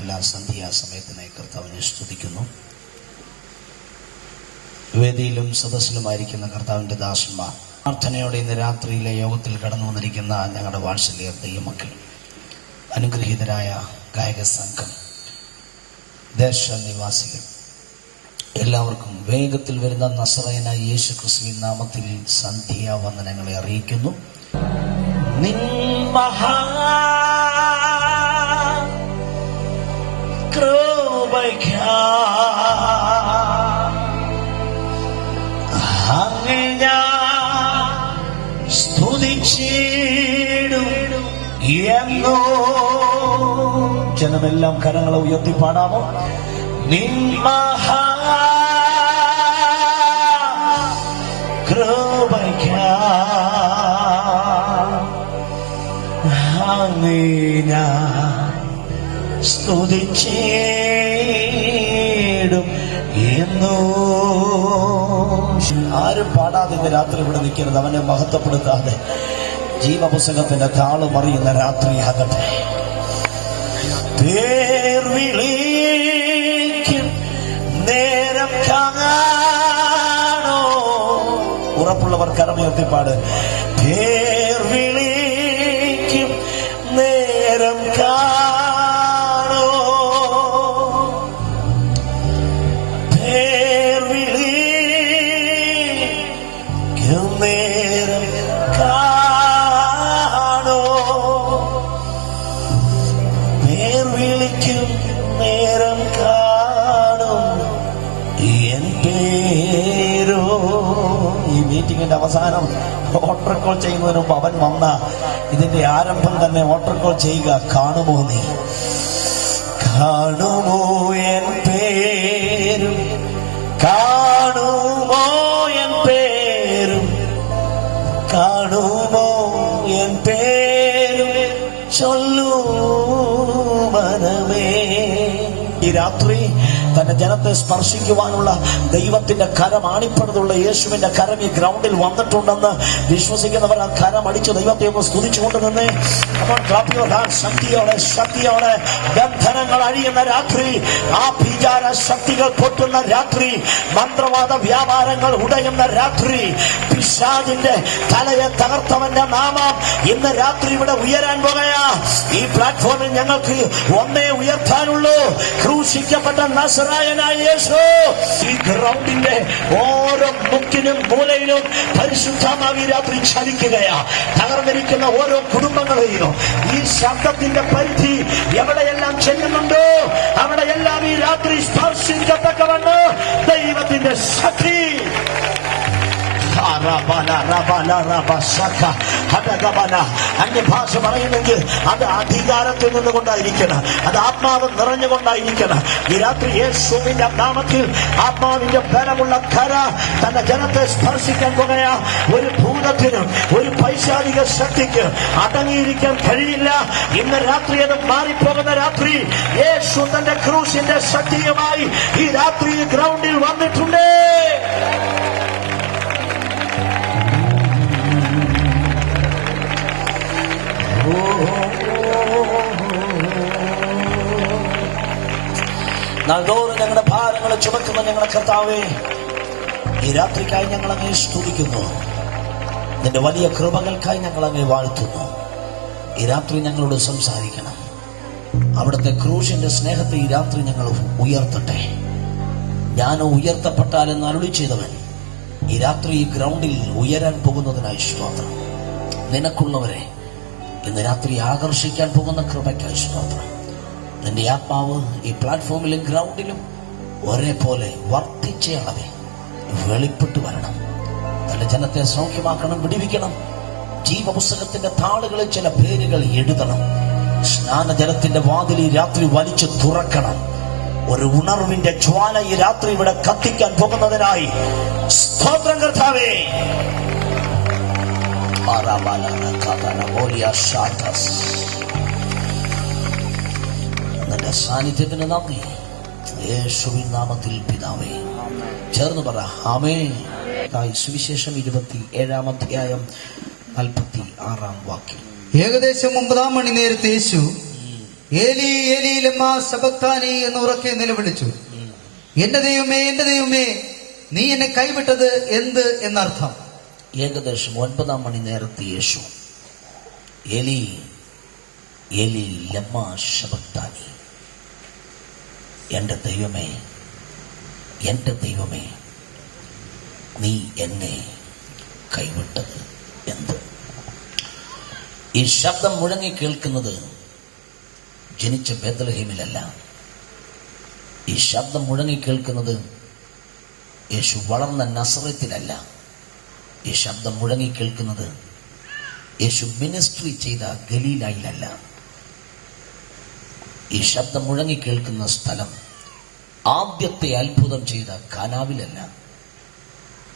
എല്ലാ സന്ധ്യാസമയത്തിനായി കർത്താവിനെ സ്തുതിക്കുന്നു. വേദിയിലും സദസ്സിലുമായിരിക്കുന്ന കർത്താവിൻ്റെ ദാസന്മാർ, പ്രാർത്ഥനയോടെ ഇന്ന് രാത്രിയിലെ യോഗത്തിൽ കടന്നു വന്നിരിക്കുന്ന ഞങ്ങളുടെ വാത്സല്യ ദൈവമക്കൾ, അനുഗ്രഹീതരായ ഗായക സംഘം, ദേശനിവാസികൾ, എല്ലാവർക്കും വേഗത്തിൽ വരുന്ന നസറേയനായ യേശു ക്രിസ്തുവിൻ നാമത്തിൽ സന്ധ്യാവന്ദനങ്ങളെ അറിയിക്കുന്നു. നിൻ അങ്ങേ ഞാൻ സ്തുതിച്ചിടും എന്നോ. ജനമെല്ലാം കരങ്ങളെ ഉയർത്തി പാടാമോ? നിൻ അങ്ങേ ഞാൻ സ്തുതിച്ചിടും എന്നോ. ആരും പാടാതെ ഇന്ന് രാത്രി ഇവിടെ നിൽക്കരുത്. അവനെ മഹത്വപ്പെടുത്താതെ ജീവപുസ്തകത്തിന്റെ താളുമറിയുന്ന രാത്രിയാകട്ടെ. പേർ വിളിക്കും നേരം കാണോ. ഉറപ്പുള്ളവർ കരമുയർത്തിപ്പാട്. പേർ വിളിക്കും നേരം കാണോ. പേർ വിളിക്കും നേരം കാണോ. പേർ വിളിക്കും നേരം കാണും എൻ പേരോ. ഈ മീറ്റിംഗിന്റെ അവസാനം ഓട്ടർ കോൾ ചെയ്യുന്നതിന് മുമ്പ് അവൻ വന്ന ഇതിന്റെ ആരംഭം തന്നെ ഓട്ടർ കോൾ ചെയ്യുക. കാണുമോ നീ? കാണുമോ എൻ പേരും? കാണുമോ എൻ പേരും? കാണുമോ എൻ പേരും? ചൊല്ലൂ മനമേ. ഈ രാത്രി തന്റെ ജനത്തെ സ്പർശിക്കുവാനുള്ള ദൈവത്തിന്റെ കരം, ആണിപ്പടുത്തുള്ള യേശുവിന്റെ കരം ഈ ഗ്രൗണ്ടിൽ വന്നിട്ടുണ്ടെന്ന് വിശ്വസിക്കുന്നവർ ആ കരം അടിച്ച് ദൈവത്തെ ഒന്ന് സ്തുതിച്ചുകൊണ്ട് നിന്നേ. അപ്പോൾ ശക്തിയോടെ ബന്ധനങ്ങൾ അഴിയുന്ന രാത്രി, ആ ഭീചാര ശക്തികൾ പൊട്ടുന്ന രാത്രി, മന്ത്രവാദ വ്യാപാരങ്ങൾ ഉടയുന്ന രാത്രി, പിശാചിന്റെ തലയെ തകർത്തവന്റെ നാമം ഇന്ന് രാത്രി ഇവിടെ ഉയരാൻ പോകയാ. ഈ പ്ലാറ്റ്ഫോമിൽ ഞങ്ങൾക്ക് ഒന്നേ ഉയർത്താനുള്ളൂ, ക്രൂശിക്കപ്പെട്ട നസറായനായ യേശു. ഈ ഗ്രൗണ്ടിന്റെ ഓരോ മുക്കിനും മൂലയിലും പരിശുദ്ധമായി രാത്രി ചലിക്കുകയാ. തകർന്നിരിക്കുന്ന ഓരോ കുടുംബങ്ങളെയും ഈ ശബ്ദത്തിന്റെ പരിധി എവിടെയെല്ലാം ചെല്ലുന്നുണ്ടോ അവിടെയെല്ലാം ഈ രാത്രി സ്പർശിക്കത്തക്കവണ്ണം ദൈവത്തിന്റെ ശക്തി. അന്യഭാഷ പറയുന്നെങ്കിൽ അത് അധികാരത്തിൽ നിന്നുകൊണ്ടായിരിക്കണം, അത് ആത്മാവ് നിറഞ്ഞുകൊണ്ടായിരിക്കണം. ഈ രാത്രി യേശുവിന്റെ നാമത്തിൽ ആത്മാവിന്റെ ബലമുള്ള കര തന്റെ ജനത്തെ സ്പർശിക്കാൻ പോകുകയാ. ഒരു ഭൂതത്തിനും ഒരു പൈശാചിക ശക്തിക്ക് അടങ്ങിയിരിക്കാൻ കഴിയില്ല. ഇന്ന് രാത്രി അത് മാറിപ്പോകുന്ന രാത്രി. യേശു തന്റെ ക്രൂശിന്റെ ശക്തിയുമായി ഈ രാത്രി ഗ്രൗണ്ടിൽ വന്നിട്ടുണ്ട്. നാൾതോറും ഞങ്ങളുടെ ഭാരങ്ങളെ ചുമക്കുന്ന ഞങ്ങളുടെ കർത്താവേ, ഈ രാത്രിക്കായി ഞങ്ങൾ അങ്ങേ സ്തുതിക്കുന്നു. നിന്റെ വലിയ കൃപകൾക്കായി ഞങ്ങൾ അങ്ങേ വാഴ്ത്തുന്നു. ഈ രാത്രി ഞങ്ങളോട് സംസാരിക്കണം. അവിടുത്തെ ക്രൂശിന്റെ സ്നേഹത്തെ ഈ രാത്രി ഞങ്ങൾ ഉയർത്തട്ടെ. ഞാൻ ഉയർത്തപ്പെട്ടാലെന്ന് അരുളി ചെയ്തവൻ ഈ രാത്രി ഈ ഗ്രൗണ്ടിൽ ഉയരാൻ പോകുന്നതിനായി സ്തോത്രം. നിനക്കുള്ളവരെ ഇന്ന് രാത്രി ആകർഷിക്കാൻ പോകുന്ന കൃപയ്ക്കായി സ്തോത്രം. നിന്റെ ആത്മാവ് ഈ പ്ലാറ്റ്ഫോമിലും ഗ്രൗണ്ടിലും ഒരേപോലെ വർദ്ധിച്ച അളവിൽ വെളിപ്പെട്ടു വരണം. തന്റെ ജനത്തെ സൗഖ്യമാക്കണം, വിടിവിക്കണം. ജീവപുസ്തകത്തിന്റെ താളുകളിൽ ചില പേരുകൾ എഴുതണം. സ്നാനജലത്തിന്റെ വാതിൽ ഈ രാത്രി വലിച്ചു തുറക്കണം. ഒരു ഉണർവിന്റെ ജ്വാല ഈ രാത്രി ഇവിടെ കത്തിക്കാൻ പോകുന്നതിനായി സ്തോത്രം കർത്താവേ. നിന്റെ സാന്നിധ്യത്തിന് നന്ദി. യേശുവിൻ നാമത്തിൽ പിതാവേ. ചേർന്ന് പറ ആമേൻ. സുവിശേഷം 27-ാം അധ്യായം 46-ാം വാക്യം. ഏകദേശം 9-ാം മണി നേരത്ത് യേശു ഏലി ഏലി ലമ്മാ ശബക്താനി എന്ന് ഉറക്കെ നിലവിളിച്ചു. എന്റെ ദൈവമേ നീ എന്നെ കൈവിട്ടത് എന്ത് എന്നർത്ഥം. ഏകദേശം 9 മണി നേരത്തെ യേശു ഏലി ഏലി ലമ്മാ ശബക്താനി, എന്റെ ദൈവമേ നീ എന്നെ കൈവിട്ടത് എന്ത്. ഈ ശബ്ദം മുഴങ്ങി കേൾക്കുന്നത് ജനിച്ച ബേത്ലഹേമിലല്ല. ഈ ശബ്ദം മുഴങ്ങി കേൾക്കുന്നത് യേശു വളർന്ന നസറത്തിലല്ല. ഈ ശബ്ദം മുഴങ്ങി കേൾക്കുന്നത് യേശു മിനിസ്ട്രി ചെയ്ത ഗലീലായിലല്ല. ഈ ശബ്ദം മുഴങ്ങി കേൾക്കുന്ന സ്ഥലം ആദ്യത്തെ അത്ഭുതം ചെയ്ത കാനാവിലല്ല.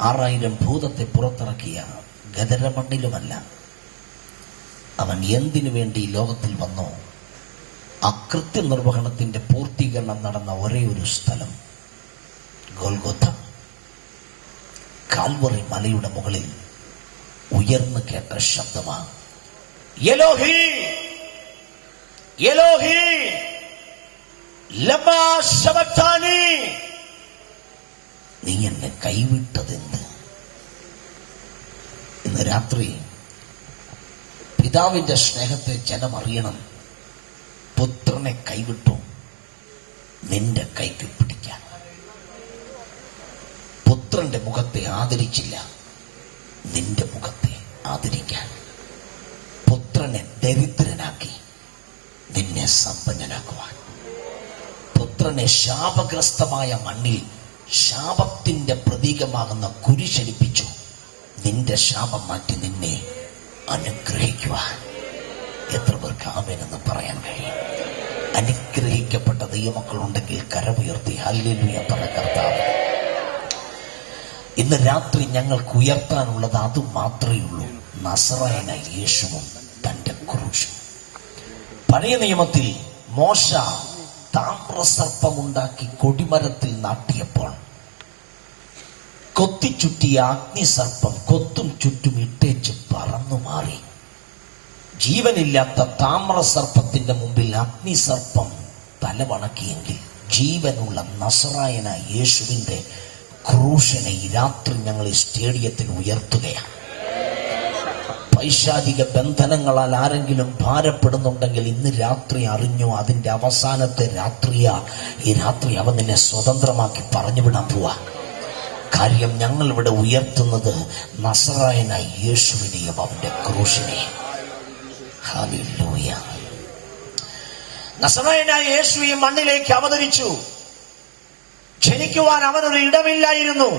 6000 ഭൂതത്തെ പുറത്തിറക്കിയ ഗദരമണ്ണിലുമല്ല. അവൻ എന്തിനു വേണ്ടി ലോകത്തിൽ വന്നോ ആ കൃത്യനിർവഹണത്തിന്റെ പൂർത്തീകരണം നടന്ന ഒരേ ഒരു സ്ഥലം ഗോൽഗോഥ. കാൽവറി മലയുടെ മുകളിൽ ഉയർന്നു കേട്ട ശബ്ദമാണ് എലോഹി എലോഹി ലമ്മാ ശബക്താനി, നീ എന്നെ കൈവിട്ടതെന്ത്. ഇന്ന് രാത്രി പിതാവിന്റെ സ്നേഹത്തെ ജനം അറിയണം. പുത്രനെ കൈവിട്ടു നിന്റെ കൈക്ക് പിടിക്കാൻ. പുത്രന്റെ മുഖത്തെ ആദരിച്ചില്ല, നിന്റെ മുഖത്തെ ആദരിക്കാൻ. പുത്രനെ ദരിദ്രനാക്കി നിന്നെ സമ്പന്നനാക്കുവാൻ. പുത്രനെ ശാപഗ്രസ്തമായ മണ്ണിൽ ശാപത്തിന്റെ പ്രതീകമാകുന്ന കുരിശടിപ്പിച്ചു നിന്റെ ശാപം മാറ്റി നിന്നെ അനുഗ്രഹിക്കുവാൻ. എത്ര പേർക്ക് ആമേനെന്ന് പറയാൻ കഴിയും? അനുഗ്രഹിക്കപ്പെട്ട ദൈവമക്കളുണ്ടെങ്കിൽ കരമുയർത്തി ഹല്ലേലൂയ പറ കർത്താവ്. ഇന്ന് രാത്രി ഞങ്ങൾക്ക് ഉയർത്താനുള്ളത് അത് മാത്രമേ ഉള്ളൂ, നസറായനായ യേശുവും തന്റെ ക്രൂശും. പഴയ നിയമത്തിൽ മോശ താമ്രസർപ്പമുണ്ടാക്കി കൊടിമരത്തിൽ നാട്ടിയപ്പോൾ കൊത്തിച്ചുറ്റിയ അഗ്നിസർപ്പം കൊത്തും ചുറ്റും ഇട്ടേച്ച് പറന്നു മാറി. ജീവനില്ലാത്ത താമ്രസർപ്പത്തിന്റെ മുമ്പിൽ അഗ്നിസർപ്പം തലവണക്കിയെങ്കിൽ ജീവനുള്ള നസറായനായ യേശുവിന്റെ ക്രൂശനെ ഈ രാത്രി ഞങ്ങൾ ഈ സ്റ്റേഡിയത്തിൽ ഉയർത്തുകയാണ്. പൈശാചിക ബന്ധനങ്ങളാൽ ആരെങ്കിലും ഭാരപ്പെടുന്നുണ്ടെങ്കിൽ ഇന്ന് രാത്രി അറിഞ്ഞോ, അതിന്റെ അവസാനത്തെ രാത്രിയാ. ഈ രാത്രി അവൻ നിന്നെ സ്വതന്ത്രമാക്കി പറഞ്ഞുവിടാൻ പോവാ. കാര്യം ഞങ്ങൾ ഇവിടെ ഉയർത്തുന്നത് നസറായനായ യേശുവിനെയും അവന്റെ ക്രൂശിനെയും. ഹല്ലേലൂയ. നസറായനായ യേശു ഈ മണ്ണിലേക്ക് അവതരിച്ചു. ജനിക്കുവാൻ അവനൊരു ഇടമില്ലായിരുന്നു.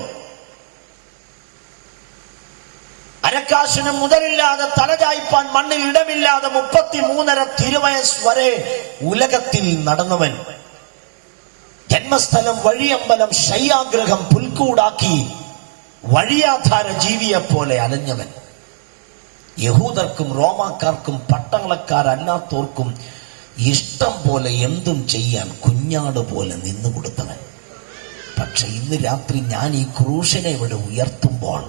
അരക്കാശിന് മുതലില്ലാതെ തലചായ്പാൻ മണ്ണിൽ ഇടമില്ലാതെ 33.5 തിരുവയസ് വരെ ഉലകത്തിൽ നടന്നവൻ. ജന്മസ്ഥലം വഴിയമ്പലം, ശയ്യാഗ്രഹം പുൽക്കൂടാക്കി വഴിയാധാര ജീവിയെ പോലെ അലഞ്ഞവൻ. യഹൂദർക്കും റോമാക്കാർക്കും പട്ടങ്ങളക്കാരല്ലാത്തോർക്കും ഇഷ്ടം പോലെ എന്തും ചെയ്യാൻ കുഞ്ഞാട് പോലെ നിന്നുകൊടുത്തവൻ. പക്ഷെ ഇന്ന് രാത്രി ഞാൻ ഈ ക്രൂശിനെ ഇവിടെ ഉയർത്തുമ്പോൾ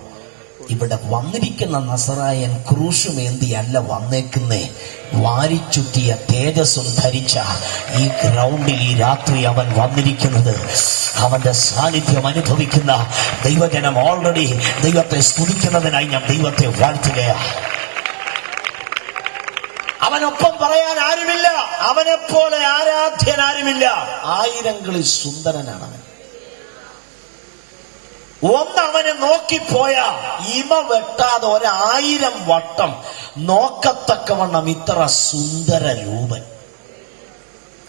ഇവിടെ വന്നിരിക്കുന്ന നസറായൻ ക്രൂശുമേന്തിയല്ല വന്നേക്കുന്നേ, വാരിച്ചുറ്റിയ തേജസ്സും ധരിച്ച ഈ ഗ്രൗണ്ടിൽ ഈ രാത്രി അവൻ വന്നിരിക്കുന്നത്. അവന്റെ സാന്നിധ്യം അനുഭവിക്കുന്ന ദൈവജനം ഓൾറെഡി ദൈവത്തെ സ്തുതിക്കുന്നതിനായി ഞാൻ ദൈവത്തെ വാഴ്ത്തുകയാണ്. അവനൊപ്പം പറയാൻ ആരുമില്ല, അവനെപ്പോലെ ആരാധ്യൻ ആരുമില്ല. ആയിരങ്ങളിൽ സുന്ദരനാണ് അവൻ. അവനെ നോക്കിപ്പോയ ഇമ വെട്ടാതെ 1000 വട്ടം നോക്കത്തക്കവണ്ണം ഇത്ര സുന്ദര രൂപൻ.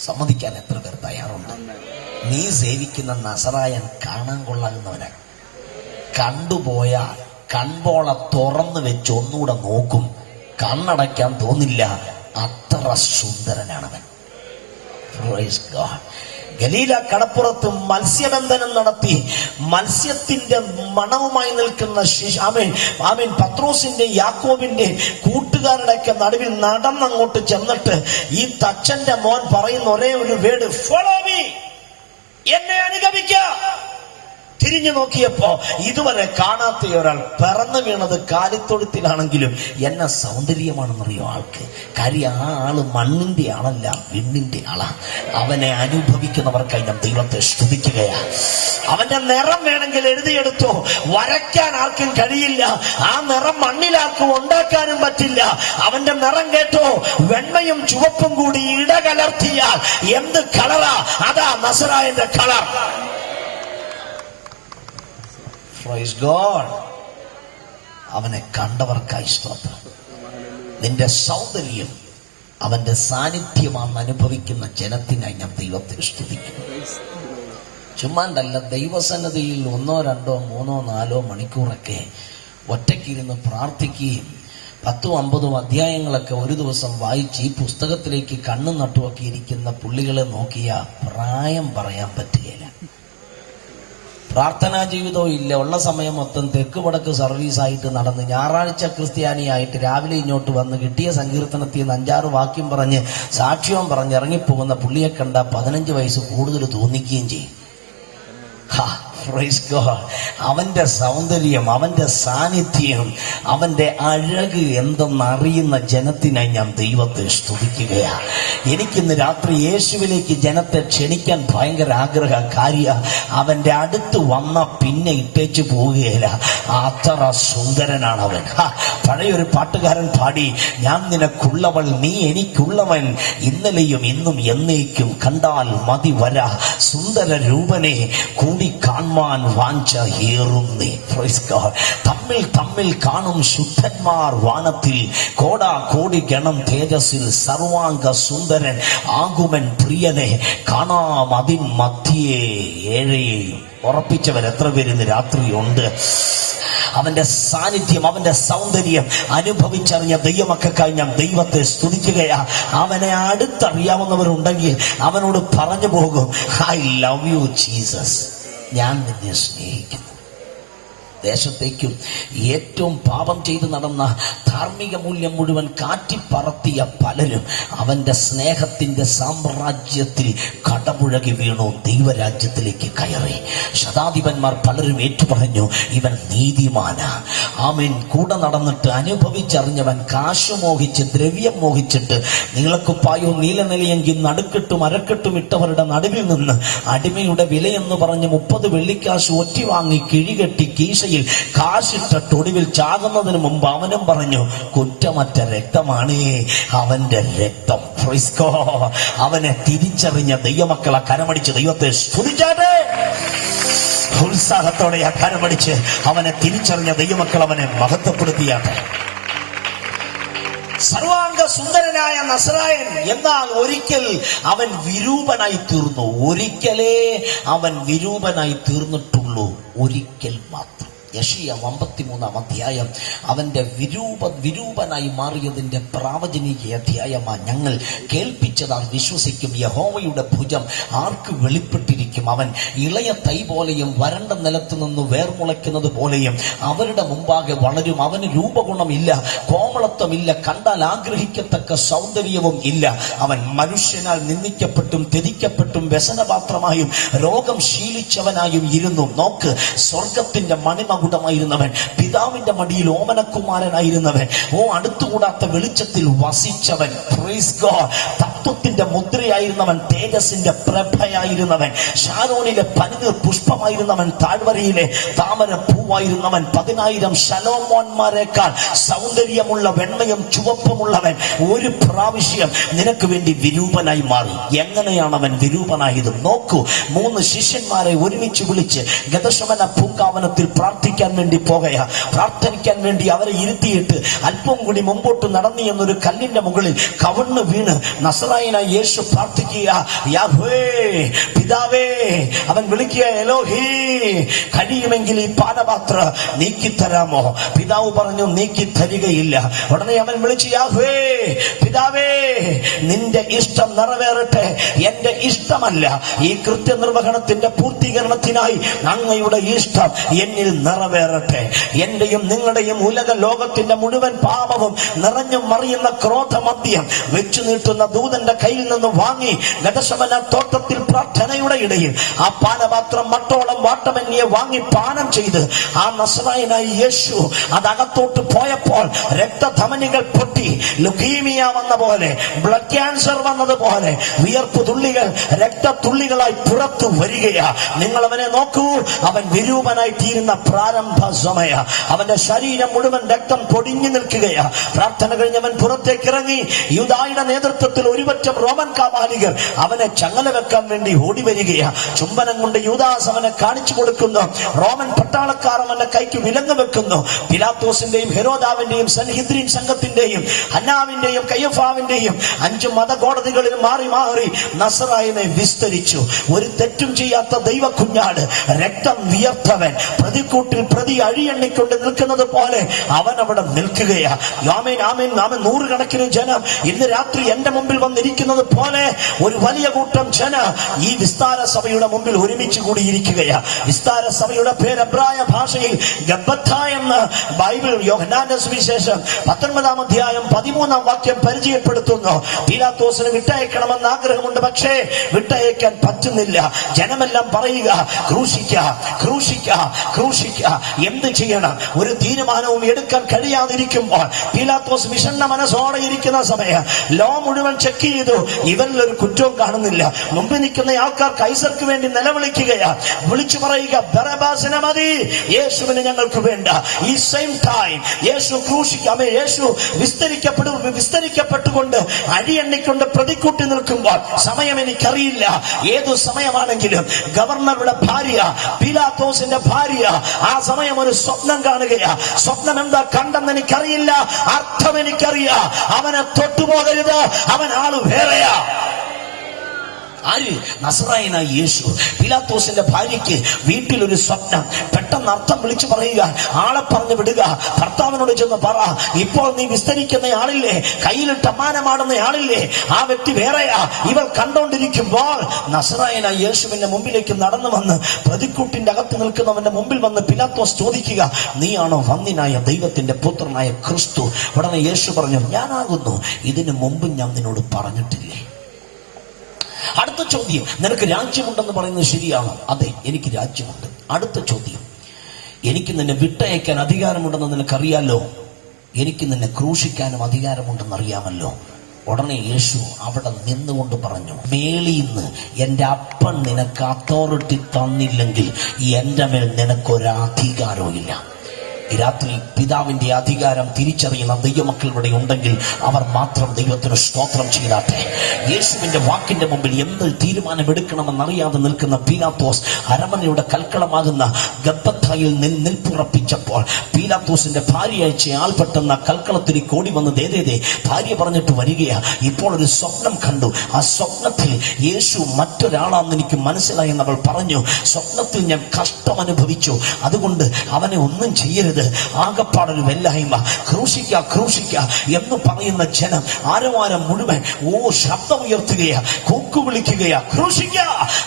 സമ്മതിക്കാൻ എത്ര പേർ തയ്യാറുണ്ട്? നീ സേവിക്കുന്ന നസറായൻ കാണാൻ കൊള്ളാവുന്നവനാണ്. കണ്ടുപോയാൽ കൺപോള തുറന്നു വെച്ച് ഒന്നുകൂടെ നോക്കും, കണ്ണടയ്ക്കാൻ തോന്നില്ല, അത്ര സുന്ദരനാണവൻ. Praise God. ഗലീല കടപ്പുറത്ത് മത്സ്യബന്ധനം നടത്തി മത്സ്യത്തിന്റെ മണവുമായി നിൽക്കുന്ന ആമേൻ പത്രോസിന്റെ യാക്കോബിന്റെ കൂട്ടുകാരുടെയൊക്കെ നടുവിൽ നടന്നങ്ങോട്ട് ചെന്നിട്ട് ഈ തച്ചന്റെ മോൻ പറയുന്ന ഒരേ ഒരു വേർഡ്, ഫോളോ മീ, എന്നെ അനുഗമിക്ക. തിരിഞ്ഞു നോക്കിയപ്പോ ഇതുവരെ കാണാത്ത ഒരാൾ പിറന്നു വീണത് കാലിത്തൊഴുത്തിലാണെങ്കിലും എന്നെ സൗന്ദര്യമാണെന്നറിയോ ആൾക്ക്. കാര്യം ആ ആള് മണ്ണിന്റെ ആളല്ല, വിണ്ണിന്റെ ആളാ. അവനെ അനുഭവിക്കുന്നവർക്കായി ഞാൻ ദൈവത്തെ സ്തുതിക്കുകയാ. അവന്റെ നിറം വേണമെങ്കിൽ എഴുതിയെടുത്തോ, വരയ്ക്കാൻ ആർക്കും കഴിയില്ല. ആ നിറം മണ്ണിലാർക്കും ഉണ്ടാക്കാനും പറ്റില്ല. അവന്റെ നിറം കേട്ടോ, വെണ്മയും ചുവപ്പും കൂടി ഇടകലർത്തിയാൽ എന്ത് കളറാ, അതാ നസറായന്റെ കളർ. Praise God. അവനെ കണ്ടവർക്കായി സ്തോത്രം. നിന്റെ സൗന്ദര്യം അവന്റെ സാന്നിധ്യമാണെന്ന് അനുഭവിക്കുന്ന ജനത്തിനായി ഞാൻ ദൈവത്തെ സ്തുതിക്കുന്നു. ചുമ്മാണ്ടല്ല, ദൈവസന്നിധിയിൽ 1, 2, 3, 4 മണിക്കൂറൊക്കെ ഒറ്റയ്ക്കിരുന്ന് പ്രാർത്ഥിക്കുകയും 10, 50 അധ്യായങ്ങളൊക്കെ ഒരു ദിവസം വായിച്ച് ഈ പുസ്തകത്തിലേക്ക് കണ്ണു നട്ടുമൊക്കെ ഇരിക്കുന്ന പുള്ളികളെ നോക്കിയാ പ്രായം പറയാൻ പറ്റുകയില്ല. പ്രാർത്ഥനാ ജീവിതവും ഇല്ല. ഉള്ള സമയം മൊത്തം തെക്ക് വടക്ക് സർവീസായിട്ട് നടന്ന് ഞായറാഴ്ച ക്രിസ്ത്യാനിയായിട്ട് രാവിലെ ഇങ്ങോട്ട് വന്ന് കിട്ടിയ സങ്കീർത്തനത്തിൽ നിന്ന് 5-6 വാക്യം പറഞ്ഞ് സാക്ഷ്യവും പറഞ്ഞ് ഇറങ്ങിപ്പോകുന്ന പുള്ളിയെ കണ്ട 15 വയസ്സ് കൂടുതൽ തോന്നിക്കുകയും ചെയ്യും. Praise God. അവന്റെ സൗന്ദര്യം, അവന്റെ സാന്നിധ്യം, അവന്റെ അഴക് എന്തെന്നറിയുന്ന ജനത്തിനായി ഞാൻ ദൈവത്തെ സ്തുതിക്കുകയാ. എനിക്കിന്ന് രാത്രി യേശുവിലേക്ക് ജനത്തെ ക്ഷണിക്കാൻ ഭയങ്കര ആഗ്രഹ കാര്യ. അവന്റെ അടുത്ത് വന്ന പിന്നെ ഇട്ടേച്ചു പോവുകയില്ല. അത്ര സുന്ദരനാണ് അവൻ. പഴയൊരു പാട്ടുകാരൻ പാടി, ഞാൻ നിനക്കുള്ളവൾ നീ എനിക്കുള്ളവൻ, ഇന്നലെയും ഇന്നും എന്നേക്കും കണ്ടാൽ മതി വരാ, സുന്ദര രൂപനെ കൂടി കാണാൻ വാഞ്ച ഏറുന്നേ. തമ്മിൽ തമ്മിൽ കാണും ശുദ്ധന്മാർ വാനത്തിൽ, കോടാ കോടി ഗണം തേജസ്സിൽ സർവാംഗ സുന്ദരൻ ആകുമൻ പ്രിയനെ കാണാം അതിൻ മധ്യേ ഏഴയെ. ഉറപ്പിച്ചവർ എത്ര പേര് രാത്രിയുണ്ട്? അവന്റെ സാന്നിധ്യം, അവന്റെ സൗന്ദര്യം അനുഭവിച്ചറിഞ്ഞ ദൈവമക്കൾക്കായി ഞാൻ ദൈവത്തെ സ്തുതിക്കുകയാ. അവനെ അടുത്തറിയാവുന്നവരുണ്ടെങ്കിൽ അവനോട് പറഞ്ഞു പോകും, ഐ ലവ് യു ജീസസ്, ഞാൻ നിന്നെ സ്നേഹിക്കുന്നു. ദേശത്തേക്കും ഏറ്റവും പാപം ചെയ്ത് നടന്ന ധാർമ്മിക മൂല്യം മുഴുവൻ കാറ്റിപ്പറത്തിയ പലരും അവന്റെ സ്നേഹത്തിന്റെ സാമ്രാജ്യത്തിൽ കടപുഴകി വീണു, ദൈവരാജ്യത്തിലേക്ക് കയറി. ശതാധിപന്മാർ പലരും ഏറ്റുപറഞ്ഞു, ഇവൻ നീതിമാനാ. ആമേൻ. കൂടെ നടന്നിട്ട് അനുഭവിച്ചറിഞ്ഞവൻ കാശ് മോഹിച്ച്, ദ്രവ്യം മോഹിച്ചിട്ട് നീളക്കുപ്പായവും നീലനിലയെങ്കിൽ നടുക്കെട്ടും അരക്കെട്ടും ഇട്ടവരുടെ നടുവിൽ നിന്ന് അടിമയുടെ വിലയെന്ന് പറഞ്ഞ് 30 വെള്ളിക്കാശ് ഒറ്റി വാങ്ങി കിഴികെട്ടി കീശയിൽ കാശിട്ടിട്ട് ഒടുവിൽ ചാകുന്നതിന് മുമ്പ് അവനും പറഞ്ഞു, കുറ്റമറ്റ രക്തമാണ് അവന്റെ രക്തം. അവനെ തിരിച്ചറിഞ്ഞ ദൈവമക്കളെ കരമടിച്ച് ദൈവത്തെ സ്തുതിച്ചാട്ടെ. ഉത്സാഹത്തോടെ ആ കരമടിച്ച് അവനെ തിരിച്ചറിഞ്ഞ ദൈവമക്കൾ അവനെ മഹത്വപ്പെടുത്തിയാട്ടെ. സർവാംഗ സുന്ദരനായ നസറായൻ എന്നാൽ ഒരിക്കൽ അവൻ വിരൂപനായി തീർന്നു. ഒരിക്കലേ അവൻ വിരൂപനായി തീർന്നിട്ടുള്ളൂ, ഒരിക്കൽ മാത്രം. യെശയ്യാ 53-ാം അധ്യായം അവന്റെ വിരൂപനായി മാറിയതിന്റെ പ്രാവചനിക അധ്യായമാ. ഞങ്ങൾ കേൾപ്പിച്ചതാൽ വിശ്വസിക്കും. യഹോവയുടെ ഭുജം ആർക്ക് വെളിപ്പെട്ടിരിക്കും? അവൻ ഇളയ തൈ പോലെയും വരണ്ട നിലത്തു നിന്ന് വേർമുളയ്ക്കുന്നത് പോലെയും അവരുടെ മുമ്പാകെ വളരും. അവന് രൂപഗുണമില്ല, കോമളത്വമില്ല, കണ്ടാൽ ആഗ്രഹിക്കത്തക്ക സൗന്ദര്യവും ഇല്ല. അവൻ മനുഷ്യനാൽ നിന്ദിക്കപ്പെട്ടും ത്യജിക്കപ്പെട്ടും വ്യസനപാത്രമായും രോഗം ശീലിച്ചവനായും ഇരുന്നു. നോക്ക്, സ്വർഗത്തിന്റെ മണിമകുടമായിരുന്നവൻ, പിതാവിന്റെ മടിയിൽ ഓമനക്കുമാരനായിരുന്നവൻ, അടുത്തുകൂടാത്ത വെളിച്ചത്തിൽ വസിച്ചവൻ, തത്വത്തിന്റെ മുദ്രയായിരുന്നവൻ, തേജസ്സിന്റെ പ്രഭയായിരുന്നവൻ, ഷാരോണിലെ പനിനീർ പുഷ്പമായിരുന്നവൻ, താഴ്വരയിലെ താമര പൂവായിരുന്നവൻ, 10,000 ശലോമോന്മാരെക്കാൾ സൗന്ദര്യമുള്ള വെണ്മയും ചുവപ്പുമുള്ളവൻ ഒരു പ്രാവശ്യം നിനക്ക് വേണ്ടി വിരൂപനായി മാറി. എങ്ങനെയാണ് അവൻ വിരൂപനായത്? നോക്കൂ, 3 ശിഷ്യന്മാരെ ഒരുമിച്ച് വിളിച്ച് ഗതശമന പൂങ്കാവനത്തിൽ പ്രാർത്ഥിക്കാൻ വേണ്ടി പോകയാ. പ്രാർത്ഥിക്കാൻ വേണ്ടി അവരെ ഇരുത്തിയിട്ട് അല്പം കൂടി മുമ്പോട്ട് നടന്നു എന്നൊരു കല്ലിന്റെ മുകളിൽ കവണ്ണ് വീണ് നസറായനായ യേശു പ്രാർത്ഥിക്കുക, യാഹ്വേ പിതാവേ. അവൻ വിളിക്കുക, എലോഹീ, കഴിയുമെങ്കിൽ ഈ പാനപാത്ര നീക്കിത്തരാമോ? പിതാവ് പറഞ്ഞു, നീക്കി തരികയില്ല. ഉടനെ അവൻ വിളിച്ചു, യാഹ്വേ പിതാവേ, നിന്റെ ഇഷ്ടം നിറവേറട്ടെ, എന്റെ ഇഷ്ടമല്ല. ഈ കൃത്യനിർവഹണത്തിന്റെ പൂർത്തീകരണത്തിനായി അങ്ങയുടെ ഇഷ്ടം എന്നിൽ നിറവേറട്ടെ. എന്റെയും നിങ്ങളുടെയും ഉലക ലോകത്തിന്റെ മുഴുവൻ പാപവും നിറഞ്ഞു മറിയുന്ന ക്രോധമദ്യം വെച്ചു നീട്ടുന്ന ദൂതന്റെ കയ്യിൽ നിന്ന് വാങ്ങി ഗതശമന തോട്ടത്തിൽ പ്രാർത്ഥനയുടെ ഇടയിൽ ആ പാനപാത്രം മട്ടോളം വാട്ടം രക്തമന്യെ വാങ്ങി പാനം ചെയ്ത് ആ നസറായനായ യേശു അതകത്തോട്ട് പോയപ്പോൾ രക്തധമനികൾ പൊട്ടി, ലുക്കീമിയ വന്ന പോലെ, ബ്ലഡ് ക്യാൻസർ വന്നതുപോലെ വിയർപ്പ് തുള്ളികൾ രക്തത്തുള്ളികളായി പുറത്തു വരികയാ. നിങ്ങൾ അവനെ നോക്കൂ, അവൻ വിരൂപനായി തീരുന്ന പ്രാരംഭ സമയ. അവന്റെ ശരീരം മുഴുവൻ രക്തം പൊടിഞ്ഞു നിൽക്കുകയാ. പ്രാർത്ഥന കഴിഞ്ഞവൻ പുറത്തേക്ക് ഇറങ്ങി. യൂദായുടെ നേതൃത്വത്തിൽ ഒരുപറ്റം റോമൻ കാമാലികർ അവനെ ചങ്ങല വെക്കാൻ വേണ്ടി ഓടി വരികയാ. ചുംബനം കൊണ്ട് യൂദാസ് അവനെ കാണിച്ചു കൊടുക്കുന്നു. റോമൻ പട്ടാളക്കാർ അവന്റെ കൈക്ക് വിലങ്ങ് വെക്കുന്നു. പിലാത്തോസിന്റെയും ഹെരോദാവിന്റെയും സൻഹെദ്രിൻ സംഘത്തിന്റെയും ഹന്നാവിന്റെയും കയ്യഫാവിന്റെയും 5 മതകോടതികളിൽ മാറി മാറി നസറായനെ വിസ്തരിച്ചു. ഒരു തെറ്റും ചെയ്യാത്ത ദൈവ കുഞ്ഞാട്, രക്തം വിയർത്തവൻ, പ്രതിക്കൂട്ടിൽ പ്രതി അഴിയെണ്ണിക്കൊണ്ട് നിൽക്കുന്നത് പോലെ അവൻ അവിടെ നിൽക്കുകയാ. ആമേൻ, ആമേൻ, ആമേൻ. 100 കണക്കിന് ജനം ഇന്ന് രാത്രി എന്റെ മുമ്പിൽ വന്നിരിക്കുന്നത് പോലെ ഒരു വലിയ കൂട്ടം ജനം ഈ വിസ്താര സഭയുടെ മുമ്പിൽ ഒരുമിച്ച് കൂടിയിരിക്കുകയാ. വിസ്താര സഭയുടെ പേര് എബ്രായ ഭാഷയിൽ ഗബ്ബത്ത എന്ന് ബൈബിൾ യോഹന്നാന്റെ സുവിശേഷം 19-ാം അധ്യായം 13-ാം വാക്യം പരിചയപ്പെടുത്തുന്നു. പീലാത്തോസിന് വിട്ടയക്കണമെന്ന് ആഗ്രഹമുണ്ട്, പക്ഷേ വിട്ടയക്കാൻ പറ്റുന്നില്ല. ജനമെല്ലാം പറയുക, ക്രൂശിക്ക, ക്രൂശിക്ക, ക്രൂശിക്ക. എന്ത് ചെയ്യണം? ഒരു തീരുമാനവും എടുക്കാൻ കഴിയാതിരിക്കുമ്പോൾ പീലാത്തോസ് വിഷണ്ണ മനസ്സോടെ ഇരിക്കുന്ന സമയം ലോ മുഴുവൻ ചെക്ക് ചെയ്തു. ഇവരിലൊരു കുറ്റവും കാണുന്നില്ല. മുമ്പിൽ നിൽക്കുന്ന ആൾക്കാർ കൈസർക്ക് വേണ്ടി നിലവിളിക്കുകയാ. വിളിച്ചു പറയുക, ബറബ്ബാസിനെ മതി, യേശുവിനെ ഞങ്ങൾക്ക് വേണ്ട. ഈ സെയിം ടൈം യേശു ക്രൂശിക്കാമേ, യേശു വിസ്തരിക്കപ്പെട്ടുകൊണ്ട് അഴിയെണ്ണിക്കൊണ്ട് പ്രതിക്കൂട്ടി നിൽക്കുമ്പോൾ സമയം എനിക്കറിയില്ല. ഏതു സമയമാണെങ്കിലും ഗവർണറുടെ ഭാര്യ, പീലാത്തോസിന്റെ ഭാര്യ, ആ സമയം ഒരു സ്വപ്നം കാണുകയാ. സ്വപ്നം എന്താ കണ്ടെന്ന് എനിക്കറിയില്ല, അർത്ഥം എനിക്കറിയാം. അവനെ തൊട്ടുപോകരുത്, അവൻ ആള് വേറെയാ. ആര്? നസറായനായ യേശു. പീലാത്തോസിന്റെ ഭാര്യയ്ക്ക് വീട്ടിലൊരു സ്വപ്നം. പെട്ടെന്ന് അർത്ഥം വിളിച്ചു പറയുക, ആളെ പറഞ്ഞു വിടുക. ഭർത്താവിനോട് ചെന്ന് പറ, ഇപ്പോൾ നീ വിസ്തരിക്കുന്ന ആളില്ലേ, കയ്യിലിട്ട് അമ്മാനമാടുന്ന ആളില്ലേ, ആ വ്യക്തി വേറെയാ. ഇവർ കണ്ടോണ്ടിരിക്കുമ്പോൾ നസറായനായ യേശുവിന്റെ മുമ്പിലേക്ക് നടന്നു വന്ന് പ്രതിക്കൂട്ടിന്റെ അകത്ത് നിൽക്കുന്നവന്റെ മുമ്പിൽ വന്ന് പീലാത്തോസ് ചോദിക്കുക, നീയാണോ വന്ദിനായ ദൈവത്തിന്റെ പുത്രനായ ക്രിസ്തു? ഉടനെ യേശു പറഞ്ഞു, ഞാനാകുന്നു. ഇതിനു മുമ്പ് ഞാൻ നിന്നോട് പറഞ്ഞിട്ടില്ലേ? അടുത്ത ചോദ്യം, നിനക്ക് രാജ്യമുണ്ടെന്ന് പറയുന്നത് ശരിയാണോ? അതെ, എനിക്ക് രാജ്യമുണ്ട്. അടുത്ത ചോദ്യം, എനിക്ക് നിന്നെ വിട്ടയക്കാൻ അധികാരമുണ്ടെന്ന് നിനക്കറിയാലോ, എനിക്ക് നിന്നെ ക്രൂശിക്കാനും അധികാരമുണ്ടെന്ന് അറിയാമല്ലോ. ഉടനെ യേശു അവിടെ നിന്നുകൊണ്ട് പറഞ്ഞു, മേളിന്ന് എന്റെ അപ്പൻ നിനക്ക് അതോറിറ്റി തന്നില്ലെങ്കിൽ എന്റെ മേൽ നിനക്കൊരധികാരവും ഇല്ല. ഈ രാത്രി പിതാവിന്റെ അധികാരം തിരിച്ചറിയുന്ന ദൈവമക്കൾ ഇവിടെ ഉണ്ടെങ്കിൽ അവർ മാത്രം ദൈവത്തിന് സ്തോത്രം ചെയ്താട്ടെ. യേശുവിന്റെ വാക്കിന്റെ മുമ്പിൽ എന്ത് തീരുമാനമെടുക്കണമെന്നറിയാതെ നിൽക്കുന്ന പീലാത്തോസ് അരമനയുടെ കൽക്കളമാകുന്ന ഗബ്ബത്തയിൽ നിൽപ്പുറപ്പിച്ചപ്പോൾ പീലാത്തോസിന്റെ ഭാര്യ അയച്ച ആൾപ്പെട്ടെന്ന കൽക്കളത്തിലേക്ക് ഓടി വന്ന് ദേ ഭാര്യ പറഞ്ഞിട്ട് വരികയാ, ഇപ്പോൾ ഒരു സ്വപ്നം കണ്ടു. ആ സ്വപ്നത്തിൽ യേശു മറ്റൊരാളാണെന്ന് എനിക്ക് മനസ്സിലായി എന്നവൾ പറഞ്ഞു. സ്വപ്നത്തിൽ ഞാൻ കഷ്ടം അനുഭവിച്ചു, അതുകൊണ്ട് അവനെ ഒന്നും ചെയ്യരുത്, ആകപ്പാടൊരു വെല്ലായ്മ, ക്രൂശിക്ക ക്രൂശിക്ക എന്ന് പറയുന്ന ജനം ആരവാരം മുഴുവൻ ശബ്ദമുയർത്തുകയാ, കൂക്കു വിളിക്കുകയാ, ക്രൂശിക്ക.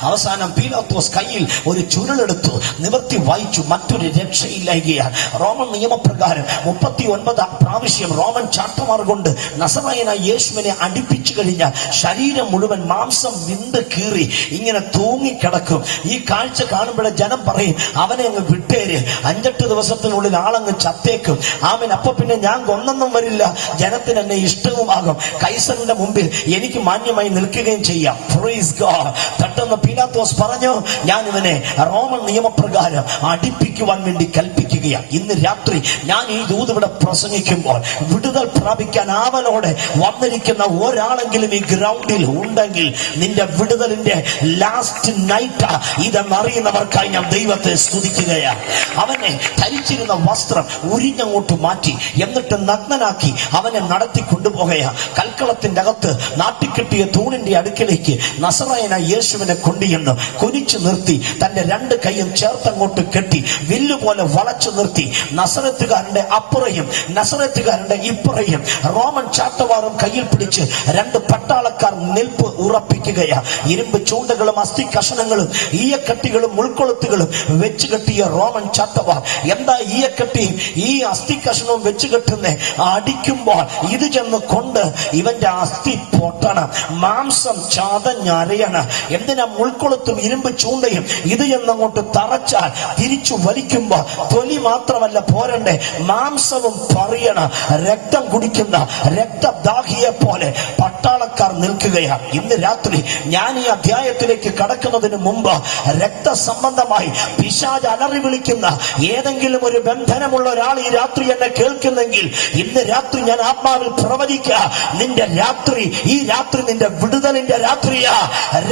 അവസാനം പീലാത്തോസ് കയ്യിൽ ഒരു ചുരുളെടുത്തു, നിവർത്തി വായിച്ചു, മറ്റൊരു രക്ഷയില്ലായികയാണ്. റോമൻ നിയമപ്രകാരം 39 പ്രാവശ്യം റോമൻ ചാട്ടമാർ കൊണ്ട് നസറായനായ യേശുവിനെ അടിപ്പിച്ചു കഴിഞ്ഞാൽ ശരീരം മുഴുവൻ മാംസം വിണ്ട് കീറി ഇങ്ങനെ തൂങ്ങിക്കിടക്കും. ഈ കാഴ്ച കാണുമ്പോഴേ ജനം പറയും, അവനെ അങ്ങ് വിട്ടേര്, 5-8 ദിവസത്തിനുള്ളിൽ ആളങ്ങ് ചത്തേക്കും. ആമേൻ. അപ്പൊ പിന്നെ ഞാൻ കൊന്നൊന്നും വരില്ല, ജനത്തിന് എന്നെ ഇഷ്ടവുമാകും, കൈസറിന്റെ മുമ്പിൽ എനിക്ക് മാന്യമായി നിൽക്കുകയും ചെയ്യാം. Praise God. പെട്ടെന്ന് പീലാത്തോസ് പറഞ്ഞു, ഞാൻ ഇവനെ റോമൻ നിയമപ്രകാരം അടിപ്പിക്കുവാൻ വേണ്ടി കൽപ്പിക്കുകയാണ്. ഇന്ന് രാത്രി ഞാൻ ഈ ദൂത് ഇവിടെ പ്രസംഗിക്കുമ്പോൾ വിടുതൽ പ്രാപിക്കാൻ ആവലോടെ വന്നിരിക്കുന്ന ഒരാളെങ്കിലും ഈ ഗ്രൗണ്ടിൽ ഉണ്ടെങ്കിൽ നിന്റെ വിടുതലിന്റെ ലാസ്റ്റ് നൈറ്റ് ഇതെന്നറിയുന്നവർക്കായി ഞാൻ ദൈവത്തെ സ്തുതിക്കുകയാണ്. അവനെ ധരിച്ചിരുന്ന വസ്ത്രം ഉരിഞ്ഞങ്ങോട്ട് മാറ്റി, എന്നിട്ട് നഗ്നനാക്കി അവനെ നടത്തി കൊണ്ടുപോകുക. കൽക്കളത്തിന്റെ അകത്ത് നാട്ടിക്കെട്ടിയ തൂണിന്റെ അടുക്കലേക്ക് നസറായനായ യേശുവിനെ കൊണ്ടുചെന്ന് കുനിച്ചു നിർത്തി, തന്റെ 2 കൈയും ചേർത്തങ്ങോട്ട് കെട്ടി വില്ലുപോലെ വളച്ചു നിർത്തി. നസറത്തുകാരന്റെ അപ്പുറയും നസറത്തുകാരന്റെ ഇപ്പുറയും റോമൻ ചാട്ടവാറും കയ്യിൽ പിടിച്ച് 2 പട്ടാളക്കാർ നിൽപ്പ് ഉറപ്പിക്കുകയാ. ഇരുമ്പ് ചൂണ്ടകളും അസ്ഥി കഷണങ്ങളും ഈയക്കട്ടികളും മുൾക്കൊളുത്തുകളും വെച്ച് കെട്ടിയ റോമൻ ചാട്ടവാർ. എന്താ ഈയക്കട്ടി? കെട്ടി ഈ അസ്ഥി കഷ്ണവും വെച്ച് കെട്ടുന്നേ അടിക്കുമ്പോൾ ഇത് ചെന്ന് കൊണ്ട് ഇവന്റെ അസ്ഥി പൊട്ടണം, മാംസം ചതഞ്ഞരയണം. എന്തിനാ? മുൾക്കൊളുത്തും ഇരുമ്പ് ചൂണ്ടയും ഇത് ചെന്നങ്ങോട്ട് തറച്ചാൽ തിരിച്ചു വലിക്കുമ്പോ തൊലി മാത്രമല്ല പോരണ്ടേ, മാംസവും പറയണം. രക്തം കുടിക്കുന്ന രക്തദാഹിയെ പോലെ പട്ടാളക്കാർ നിൽക്കുകയാണ്. ഇന്ന് രാത്രി ഞാൻ ഈ അധ്യായത്തിലേക്ക് കടക്കുന്നതിന് മുമ്പ് രക്തസംബന്ധമായി പിശാച് അലറി വിളിക്കുന്ന ഏതെങ്കിലും ഒരു ബന്ധനമുള്ള ഒരാൾ ഈ രാത്രി എന്നെ കേൾക്കുന്നെങ്കിൽ ഇന്ന് രാത്രി ഞാൻ ആത്മാവിൽ പ്രവചിക്കുക, നിന്റെ രാത്രി, ഈ രാത്രി നിന്റെ വിടുതലിന്റെ രാത്രിയാ.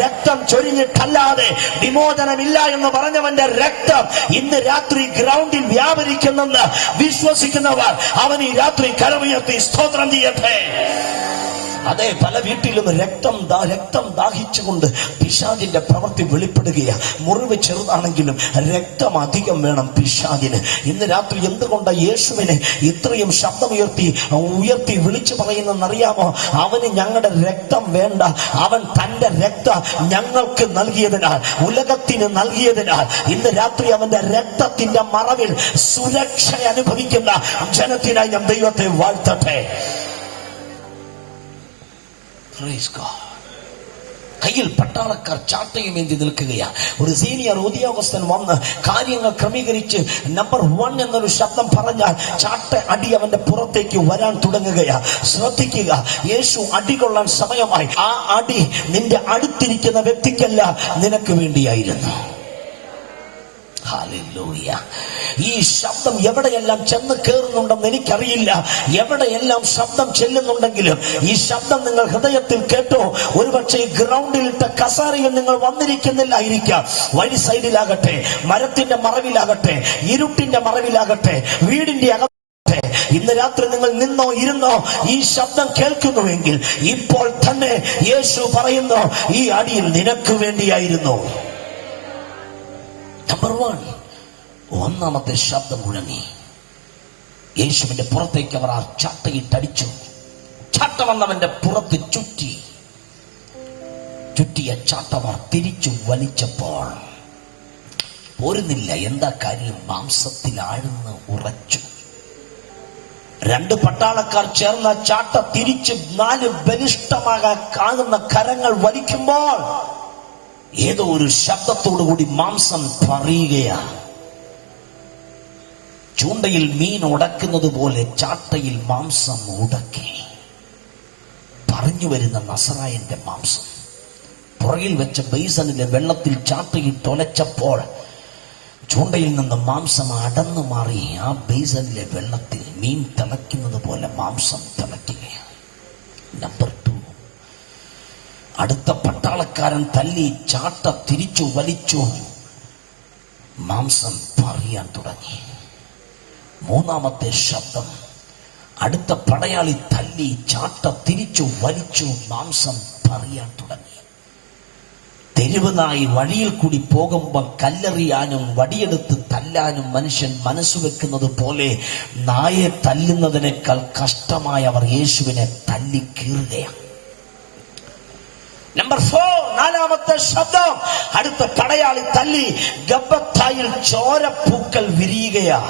രക്തം ചൊരിഞ്ഞിട്ടല്ലാതെ വിമോചനമില്ല എന്ന് പറഞ്ഞവന്റെ രക്തം ഇന്ന് രാത്രി ഗ്രൗണ്ടിൽ വ്യാപരിക്കുന്നെന്ന് വിശ്വസിക്കുന്നവർ അവൻ ഈ രാത്രി കരമുയർത്തി സ്തോത്രം ചെയ്യട്ടെ. അതെ, പല വീട്ടിലും രക്തം ദാഹിച്ചുകൊണ്ട് പിശാചിന്റെ പ്രവൃത്തി വെളിപ്പെടുകയാണ്. മുറിവ് ചെറുതാണെങ്കിലും രക്തം അധികം വേണം പിശാചിന്. ഇന്ന് രാത്രി എന്തുകൊണ്ടാണ് യേശുവിനെ ഇത്രയും ഉയർത്തി വിളിച്ചു പറയുന്നറിയാമോ? അവന് ഞങ്ങളുടെ രക്തം വേണ്ട, അവൻ തന്റെ രക്തം ഞങ്ങൾക്ക് നൽകിയതിനാൽ, ഉലകത്തിന് നൽകിയതിനാൽ ഇന്ന് രാത്രി അവന്റെ രക്തത്തിന്റെ മറവിൽ സുരക്ഷ അനുഭവിക്കുന്ന ജനത്തിനായി ഞാൻ ദൈവത്തെ വാഴ്ത്തട്ടെ. കയ്യിൽ പട്ടാളക്കാർ ചാട്ടയും ഏന്തി നിൽക്കുകയാ. ഒരു സീനിയർ ഉദ്യോഗസ്ഥൻ വന്ന് കാര്യങ്ങൾ ക്രമീകരിച്ച് നമ്പർ 1 എന്നൊരു ശബ്ദം പറഞ്ഞാൽ ചാട്ട അടി അവന്റെ പുറത്തേക്ക് വരാൻ തുടങ്ങുകയാ. ശ്രദ്ധിക്കുക, യേശു അടികൊള്ളാൻ സമയമായി. ആ അടി നിന്റെ അടുത്തിരിക്കുന്ന വ്യക്തിക്കല്ല, നിനക്ക് വേണ്ടിയായിരുന്നു. ഹല്ലേലൂയ. ഈ ശബ്ദം എവിടെയെല്ലാം ചെന്ന് കയറുന്നുണ്ടെന്ന് എനിക്കറിയില്ല. എവിടെയെല്ലാം ശബ്ദം ചെല്ലുന്നുണ്ടെങ്കിലും ഈ ശബ്ദം നിങ്ങൾ ഹൃദയത്തിൽ കേട്ടോ. ഒരുപക്ഷെ ഗ്രൗണ്ടിലിട്ട കസാരയിൽ നിങ്ങൾ വന്നിരിക്കുന്നില്ലായിരിക്കാം. വഴി സൈഡിലാകട്ടെ, മരത്തിന്റെ മറവിലാകട്ടെ, ഇരുട്ടിന്റെ മറവിലാകട്ടെ, വീടിന്റെ അകത്തെ, ഇന്ന് രാത്രി നിങ്ങൾ നിന്നോ ഇരുന്നോ ഈ ശബ്ദം കേൾക്കുന്നുവെങ്കിൽ ഇപ്പോൾ തന്നെ യേശു പറയുന്നു, ഈ അടിയിൽ നിനക്ക് വേണ്ടിയായിരുന്നു. നമ്പർ 1, ഒന്നാമത്തെ ശബ്ദം മുഴങ്ങി. യേശുവിന്റെ പുറത്തേക്ക് അവർ ആ ചാട്ടയിട്ടടിച്ചു. ചാട്ട വന്നവന്റെ പുറത്ത് ചുറ്റിയ ചാട്ടമാർ തിരിച്ചു വലിച്ചപ്പോൾ പോരുന്നില്ല. എന്താ കാര്യം? മാംസത്തിൽ ആഴ്ന്ന് ഉറച്ചു. 2 പട്ടാളക്കാർ ചേർന്ന ചാട്ട തിരിച്ച് 4 ബലിഷ്ഠമാകാൻ കാണുന്ന കരങ്ങൾ വലിക്കുമ്പോൾ ഏതോ ഒരു ശബ്ദത്തോടുകൂടി മാംസം പറയുകയാ. ചൂണ്ടയിൽ മീൻ ഉടക്കുന്നത് പോലെ ചാട്ടയിൽ മാംസം ഉടക്കി. പറഞ്ഞു വരുന്ന നസറായന്റെ മാംസം പുറകിൽ വെച്ച ബേസണിലെ വെള്ളത്തിൽ ചാട്ടയിട്ടൊലച്ചപ്പോൾ ചൂണ്ടയിൽ നിന്ന് മാംസം അടന്നു മാറി ആ ബേസണിലെ വെള്ളത്തിൽ മീൻ തിളയ്ക്കുന്നത് പോലെ മാംസം തിളയ്ക്കുകയാണ്. നമ്പർ 2, അടുത്ത പട്ടാളക്കാരൻ തല്ലി ചാട്ട തിരിച്ചു വലിച്ചു. മാംസം പറയാൻ തുടങ്ങി. 3ാമത്തെ ശബ്ദം, അടുത്ത പടയാളി തല്ലി ചാട്ട തിരിച്ചു വലിച്ചു. മാംസം പറയാൻ തുടങ്ങി. തെരുവ് നായി വഴിയിൽ കൂടി പോകുമ്പോൾ കല്ലെറിയാനും വടിയെടുത്ത് തല്ലാനും മനുഷ്യൻ മനസ്സു വെക്കുന്നത് പോലെ നായെ തല്ലുന്നതിനേക്കാൾ കഷ്ടമായി അവർ യേശുവിനെ തല്ലി കീറുകയാണ്. നമ്പർ 4, 4ാമത്തെ ശബ്ദം, അടുത്ത പടയാളി തല്ലി ഗബ്ബത്തായിൽ ചോരപ്പൂക്കൾ വിരിയുകയാ.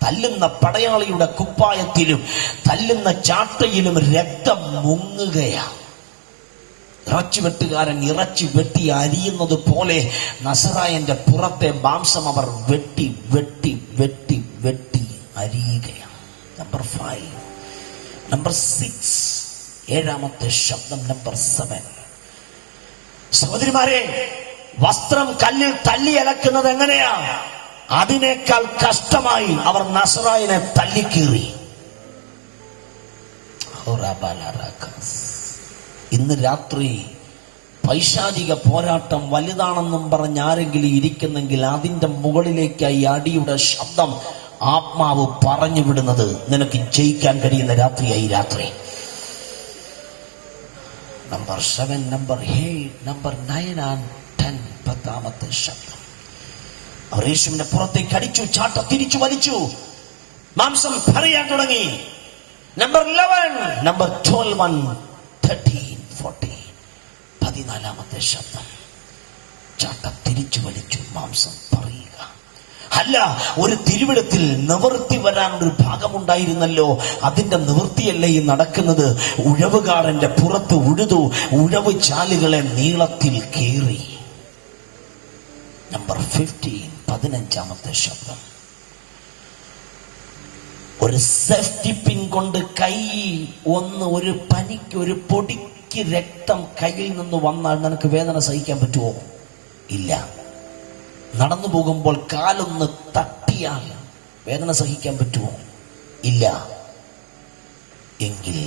തല്ലുന്ന പടയാളിയുടെ കുപ്പായത്തിലും തല്ലുന്ന ചാട്ടയിലും രക്തം മുങ്ങുകയാ. ഇറച്ചിവെട്ടുകാരൻ ഇറച്ചി വെട്ടി അരിയുന്നത് പോലെ നസറായന്റെ പുറത്തെ മാംസം അവർ വെട്ടി വെട്ടി വെട്ടി വെട്ടി അരിയുകയാണ്. നമ്പർ 5. നമ്പർ 6, 7ാമത്തെ ശബ്ദം, നമ്പർ 7. സഹോദരിമാരെ, വസ്ത്രം കല്ലിൽ തല്ലി അലക്കുന്നത് എങ്ങനെയാ? അതിനേക്കാൾ കഷ്ടമായി അവർ നസറായനെ തല്ലിക്കീറി. ഇന്ന് രാത്രി പൈശാചിക പോരാട്ടം വലുതാണെന്നും പറഞ്ഞ് ആരെങ്കിലും ഇരിക്കുന്നെങ്കിൽ അതിന്റെ മുകളിലേക്കായി അടിയുടെ ശബ്ദം ആത്മാവ് പറഞ്ഞു വിടുന്നത് നിനക്ക് ജയിക്കാൻ കഴിയുന്ന രാത്രിയായി രാത്രി. നമ്പർ 7, നമ്പർ 8, നമ്പർ 9 and 10, 10ാമത്തെ ശബ്ദം. അവർ യേശുവിന്റെ പുറത്തേക്ക് അടിച്ചു. ചാട്ട തിരിച്ചു വലിച്ചു. മാംസം പറയാൻ തുടങ്ങി. നമ്പർ 11, നമ്പർ 12, 1, 13, 14, 14ാമത്തെ ശബ്ദം. ചാട്ട തിരിച്ചു വലിച്ചു. മാംസം പറയുക. അല്ല, ഒരു തിരുവിടത്തിൽ നിവൃത്തി വരാനൊരു ഭാഗമുണ്ടായിരുന്നല്ലോ. അതിന്റെ നിവൃത്തിയല്ലേ ഈ നടക്കുന്നത്. ഉഴവുകാരന്റെ പുറത്ത് ഉഴുതു, ഉഴവ് ചാലുകളെ നീളത്തിൽ കീറി. നമ്പർ 15, 15ാമത്തെ ശബ്ദം. ഒരു സേഫ്റ്റി പിൻ കൊണ്ട് കൈ ഒരു പനിക്ക്, ഒരു പൊടിക്ക് രക്തം കയ്യിൽ നിന്ന് വന്നാൽ നിനക്ക് വേദന സഹിക്കാൻ പറ്റുമോ? ഇല്ല. നടന്നു പോകുമ്പോൾ കാലൊന്ന് തട്ടിയാൽ വേദന സഹിക്കാൻ പറ്റുമോ? ഇല്ല. എങ്കിൽ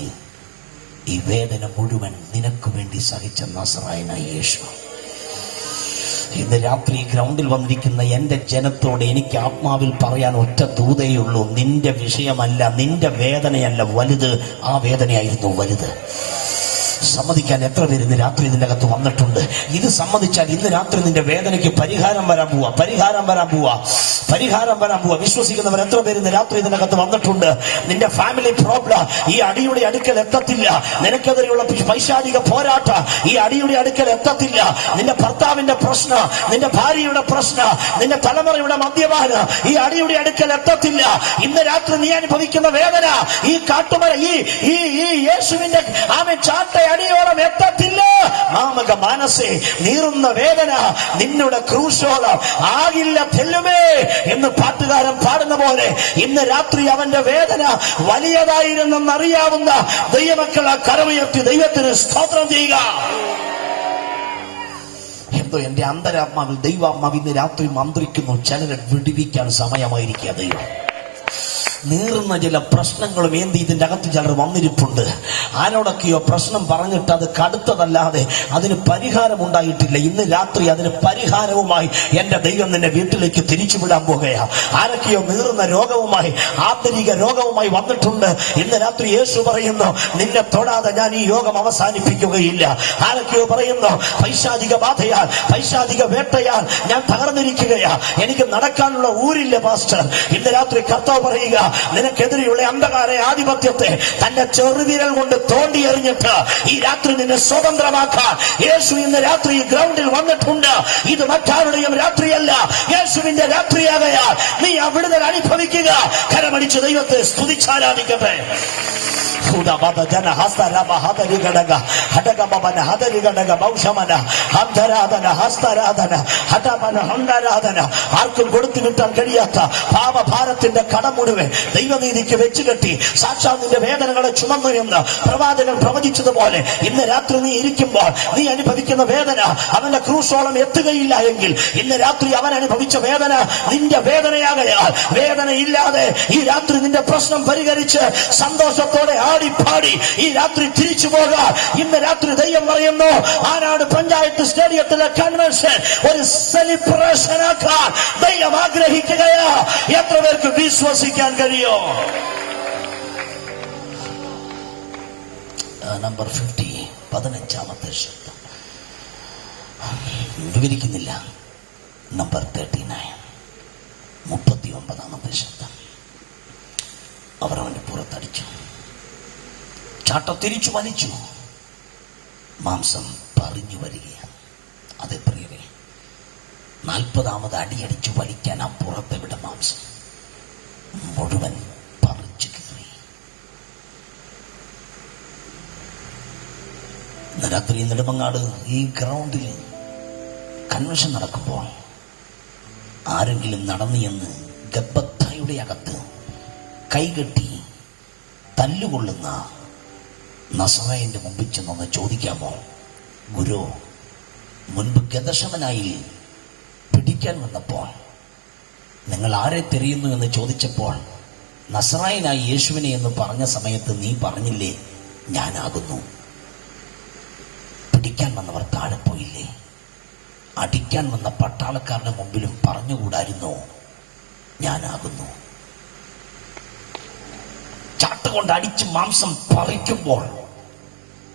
ഈ വേദന മുഴുവൻ നിനക്ക് വേണ്ടി സഹിച്ച നസറായനായ യേശു ഇന്ന് രാത്രി ഗ്രൗണ്ടിൽ വന്നിരിക്കുന്ന എന്റെ ജനത്തോട് എനിക്ക് ആത്മാവിൽ പറയാൻ ഒറ്റ ദൂതയുള്ളൂ. നിന്റെ വിഷയമല്ല, നിന്റെ വേദനയല്ല വലുത്, ആ വേദനയായിരുന്നു വലുത്. സമ്മതിക്കാൻ എത്ര പേര് ഇന്ന് രാത്രി ഇതിന്റെ അകത്ത് വന്നിട്ടുണ്ട്? ഇത് സമ്മതിച്ചാൽ ഇന്ന് രാത്രി നിന്റെ വേദനയ്ക്ക് പരിഹാരം വരാൻ പോവാ, പരിഹാരം വരാൻ പോവാ, പരിഹാരം വരാൻ പോവാ. വിശ്വസിക്കുന്നവർ എത്ര പേര് ഇന്ന് രാത്രി ഇതിന്റെ അകത്ത് വന്നിട്ടുണ്ട്? നിന്റെ ഫാമിലി പ്രോബ്ലം ഈ അടിയുടെ അടുക്കൽ എത്തത്തില്ല. നിനക്കെതിരെയുള്ള പൈശാചിക പോരാട്ടം ഈ അടിയുടെ അടുക്കൽ എത്തത്തില്ല. നിന്റെ ഭർത്താവിന്റെ പ്രശ്നം, നിന്റെ ഭാര്യയുടെ പ്രശ്നം, നിന്റെ തലമുറയുടെ മദ്യപാനം ഈ അടിയുടെ അടുക്കൽ എത്തത്തില്ല. ഇന്ന് രാത്രി നീ അനുഭവിക്കുന്ന വേദന ഈ കാട്ടുമര, ഈ യേശുവിന്റെ ചാട്ട അടിയോളം എത്തത്തില്ല. മാമക മനസ്സേ, നീറുന്ന വേദന നിന്നുടെ ക്രൂശോളം ആകില്ല തെല്ലുമേ എന്ന് പാട്ടുകാരൻ പാടുന്ന പോലെ ഇന്ന് രാത്രി അവന്റെ വേദന വലിയതായിരുന്നെന്നറിയാവുന്ന ദൈവമക്കളെ കരമുയർത്തി ദൈവത്തിന് സ്തോത്രം ചെയ്യുക. എന്തോ എന്റെ അന്തരാത്മാവിൽ ദൈവാത്മാവ് ഇന്ന് രാത്രി മന്ത്രിക്കുന്നു. ചിലരെ വിടുവിക്കാൻ സമയമായിരിക്കുക. ദൈവം നീറുന്ന ചില പ്രശ്നങ്ങളും ഏന്തി ഇതിന്റെ അകത്ത് ചിലർ വന്നിരിപ്പുണ്ട്. ആരോടൊക്കെയോ പ്രശ്നം പറഞ്ഞിട്ട് അത് കടുത്തതല്ലാതെ അതിന് പരിഹാരം ഉണ്ടായിട്ടില്ല. ഇന്ന് രാത്രി അതിന് പരിഹാരവുമായി എന്റെ ദൈവം നിന്നെ വീട്ടിലേക്ക് തിരിച്ചുവിടാൻ പോകുകയാണ്. ആരൊക്കെയോ നീറുന്ന രോഗവുമായി, ആന്തരിക രോഗവുമായി വന്നിട്ടുണ്ട്. ഇന്ന് രാത്രി യേശു പറയുന്നു, നിന്നെ തൊടാതെ ഞാൻ ഈ യോഗം അവസാനിപ്പിക്കുകയില്ല. ആരൊക്കെയോ പറയുന്നു, പൈശാചിക ബാധയാൽ, പൈശാചിക വേട്ടയാൽ ഞാൻ തകർന്നിരിക്കുകയാ, എനിക്ക് നടക്കാനുള്ള ഊരില്ല പാസ്റ്റർ. ഇന്ന് രാത്രി കർത്താവ് പറയുക, നിനക്കെതിരെയുള്ള അന്ധകാര ആധിപത്യത്തെ തന്റെ ചെറുവിരൽ കൊണ്ട് തോണ്ടി എറിഞ്ഞിട്ട് ഈ രാത്രി നിന്നെ സ്വതന്ത്രമാക്കാൻ യേശു ഇന്ന് രാത്രി ഈ ഗ്രൗണ്ടിൽ വന്നിട്ടുണ്ട്. ഇത് മറ്റാരുടെയും രാത്രിയല്ല, യേശുവിന്റെ രാത്രിയാകയാൽ നീ ആ വിടുതൽ അനുഭവിക്കുക. കരമടിച്ച് ദൈവത്തെ സ്തുതിച്ചാരാധിക്കട്ടെ. ആർക്കും കൊടുത്തു കിട്ടാൻ കഴിയാത്ത പാപഭാരത്തിന്റെ കടം മുഴുവൻ ദൈവനീതിക്ക് വെച്ചുകെട്ടി സാക്ഷാൽ നിന്റെ വേദനകളെ ചുമന്നു എന്ന് പ്രവാചകൻ പ്രവചിച്ചതുപോലെ ഇന്ന് രാത്രി നീ ഇരിക്കുമ്പോൾ നീ അനുഭവിക്കുന്ന വേദന അവന്റെ ക്രൂശോളം എത്തുകയില്ല എങ്കിൽ ഇന്ന് രാത്രി അവൻ അനുഭവിച്ച വേദന നിന്റെ വേദനയാകയാൽ വേദനയില്ലാതെ ഈ രാത്രി നിന്റെ പ്രശ്നം പരിഹരിച്ച് സന്തോഷത്തോടെ ആടിപ്പാടി ഈ രാത്രി തിരിച്ചു പോകാൻ ഇന്ന് രാത്രി ദൈവം പറയുന്നു. ആനാട് പഞ്ചായത്ത് സ്റ്റേഡിയത്തിലെ കൺവെൻഷൻ ഒരു സെലിബ്രേഷൻ ആക്കാൻ ദൈവം ആഗ്രഹിക്കുകയാ. എത്ര പേർക്ക് വിശ്വസിക്കാൻ കഴിയോ? നമ്പർ 50, 15ാമത്തെ ശബ്ദം വിവരിക്കുന്നില്ല. നമ്പർ 39, 39ാമത്തെ ശബ്ദം. അവർ അവന്റെ പുറത്തടിച്ചു, ചാട്ട തിരിച്ചു വലിച്ചു, മാംസം പറഞ്ഞു വരികയാണ്. അതെ പ്രിയരെ, 40ാമത് അടിയടിച്ചു വലിക്കാൻ ആ പുറത്തെവിടെ മാംസം മുഴുവൻ പറിച്ചു കീറി. ഇന്ന് രാത്രി നെടുമങ്ങാട് ഈ ഗ്രൗണ്ടിൽ കൺവെൻഷൻ നടക്കുമ്പോൾ ആരെങ്കിലും നടന്നു എന്ന് ഗബ്ബത്തായുടെ അകത്ത് കൈകെട്ടി തല്ലുകൊള്ളുന്ന നസറായന്റെ മുമ്പിൽ ചെന്നൊന്ന് ചോദിക്കാമോ? ഗുരു, മുൻപ് ഗദശമനായി പിടിക്കാൻ വന്നപ്പോൾ നിങ്ങൾ ആരെ തിരയുന്നു എന്ന് ചോദിച്ചപ്പോൾ നസറായനായി യേശുവിനെ എന്ന് പറഞ്ഞ സമയത്ത് നീ പറഞ്ഞില്ലേ ഞാനാകുന്നു? പിടിക്കാൻ വന്നവർ താഴെ പോയില്ലേ? അടിക്കാൻ വന്ന പട്ടാളക്കാരുടെ മുമ്പിലും പറഞ്ഞുകൂടായിരുന്നോ ഞാനാകുന്നു? ചാട്ടുകൊണ്ട് അടിച്ച് മാംസം പറിക്കുമ്പോൾ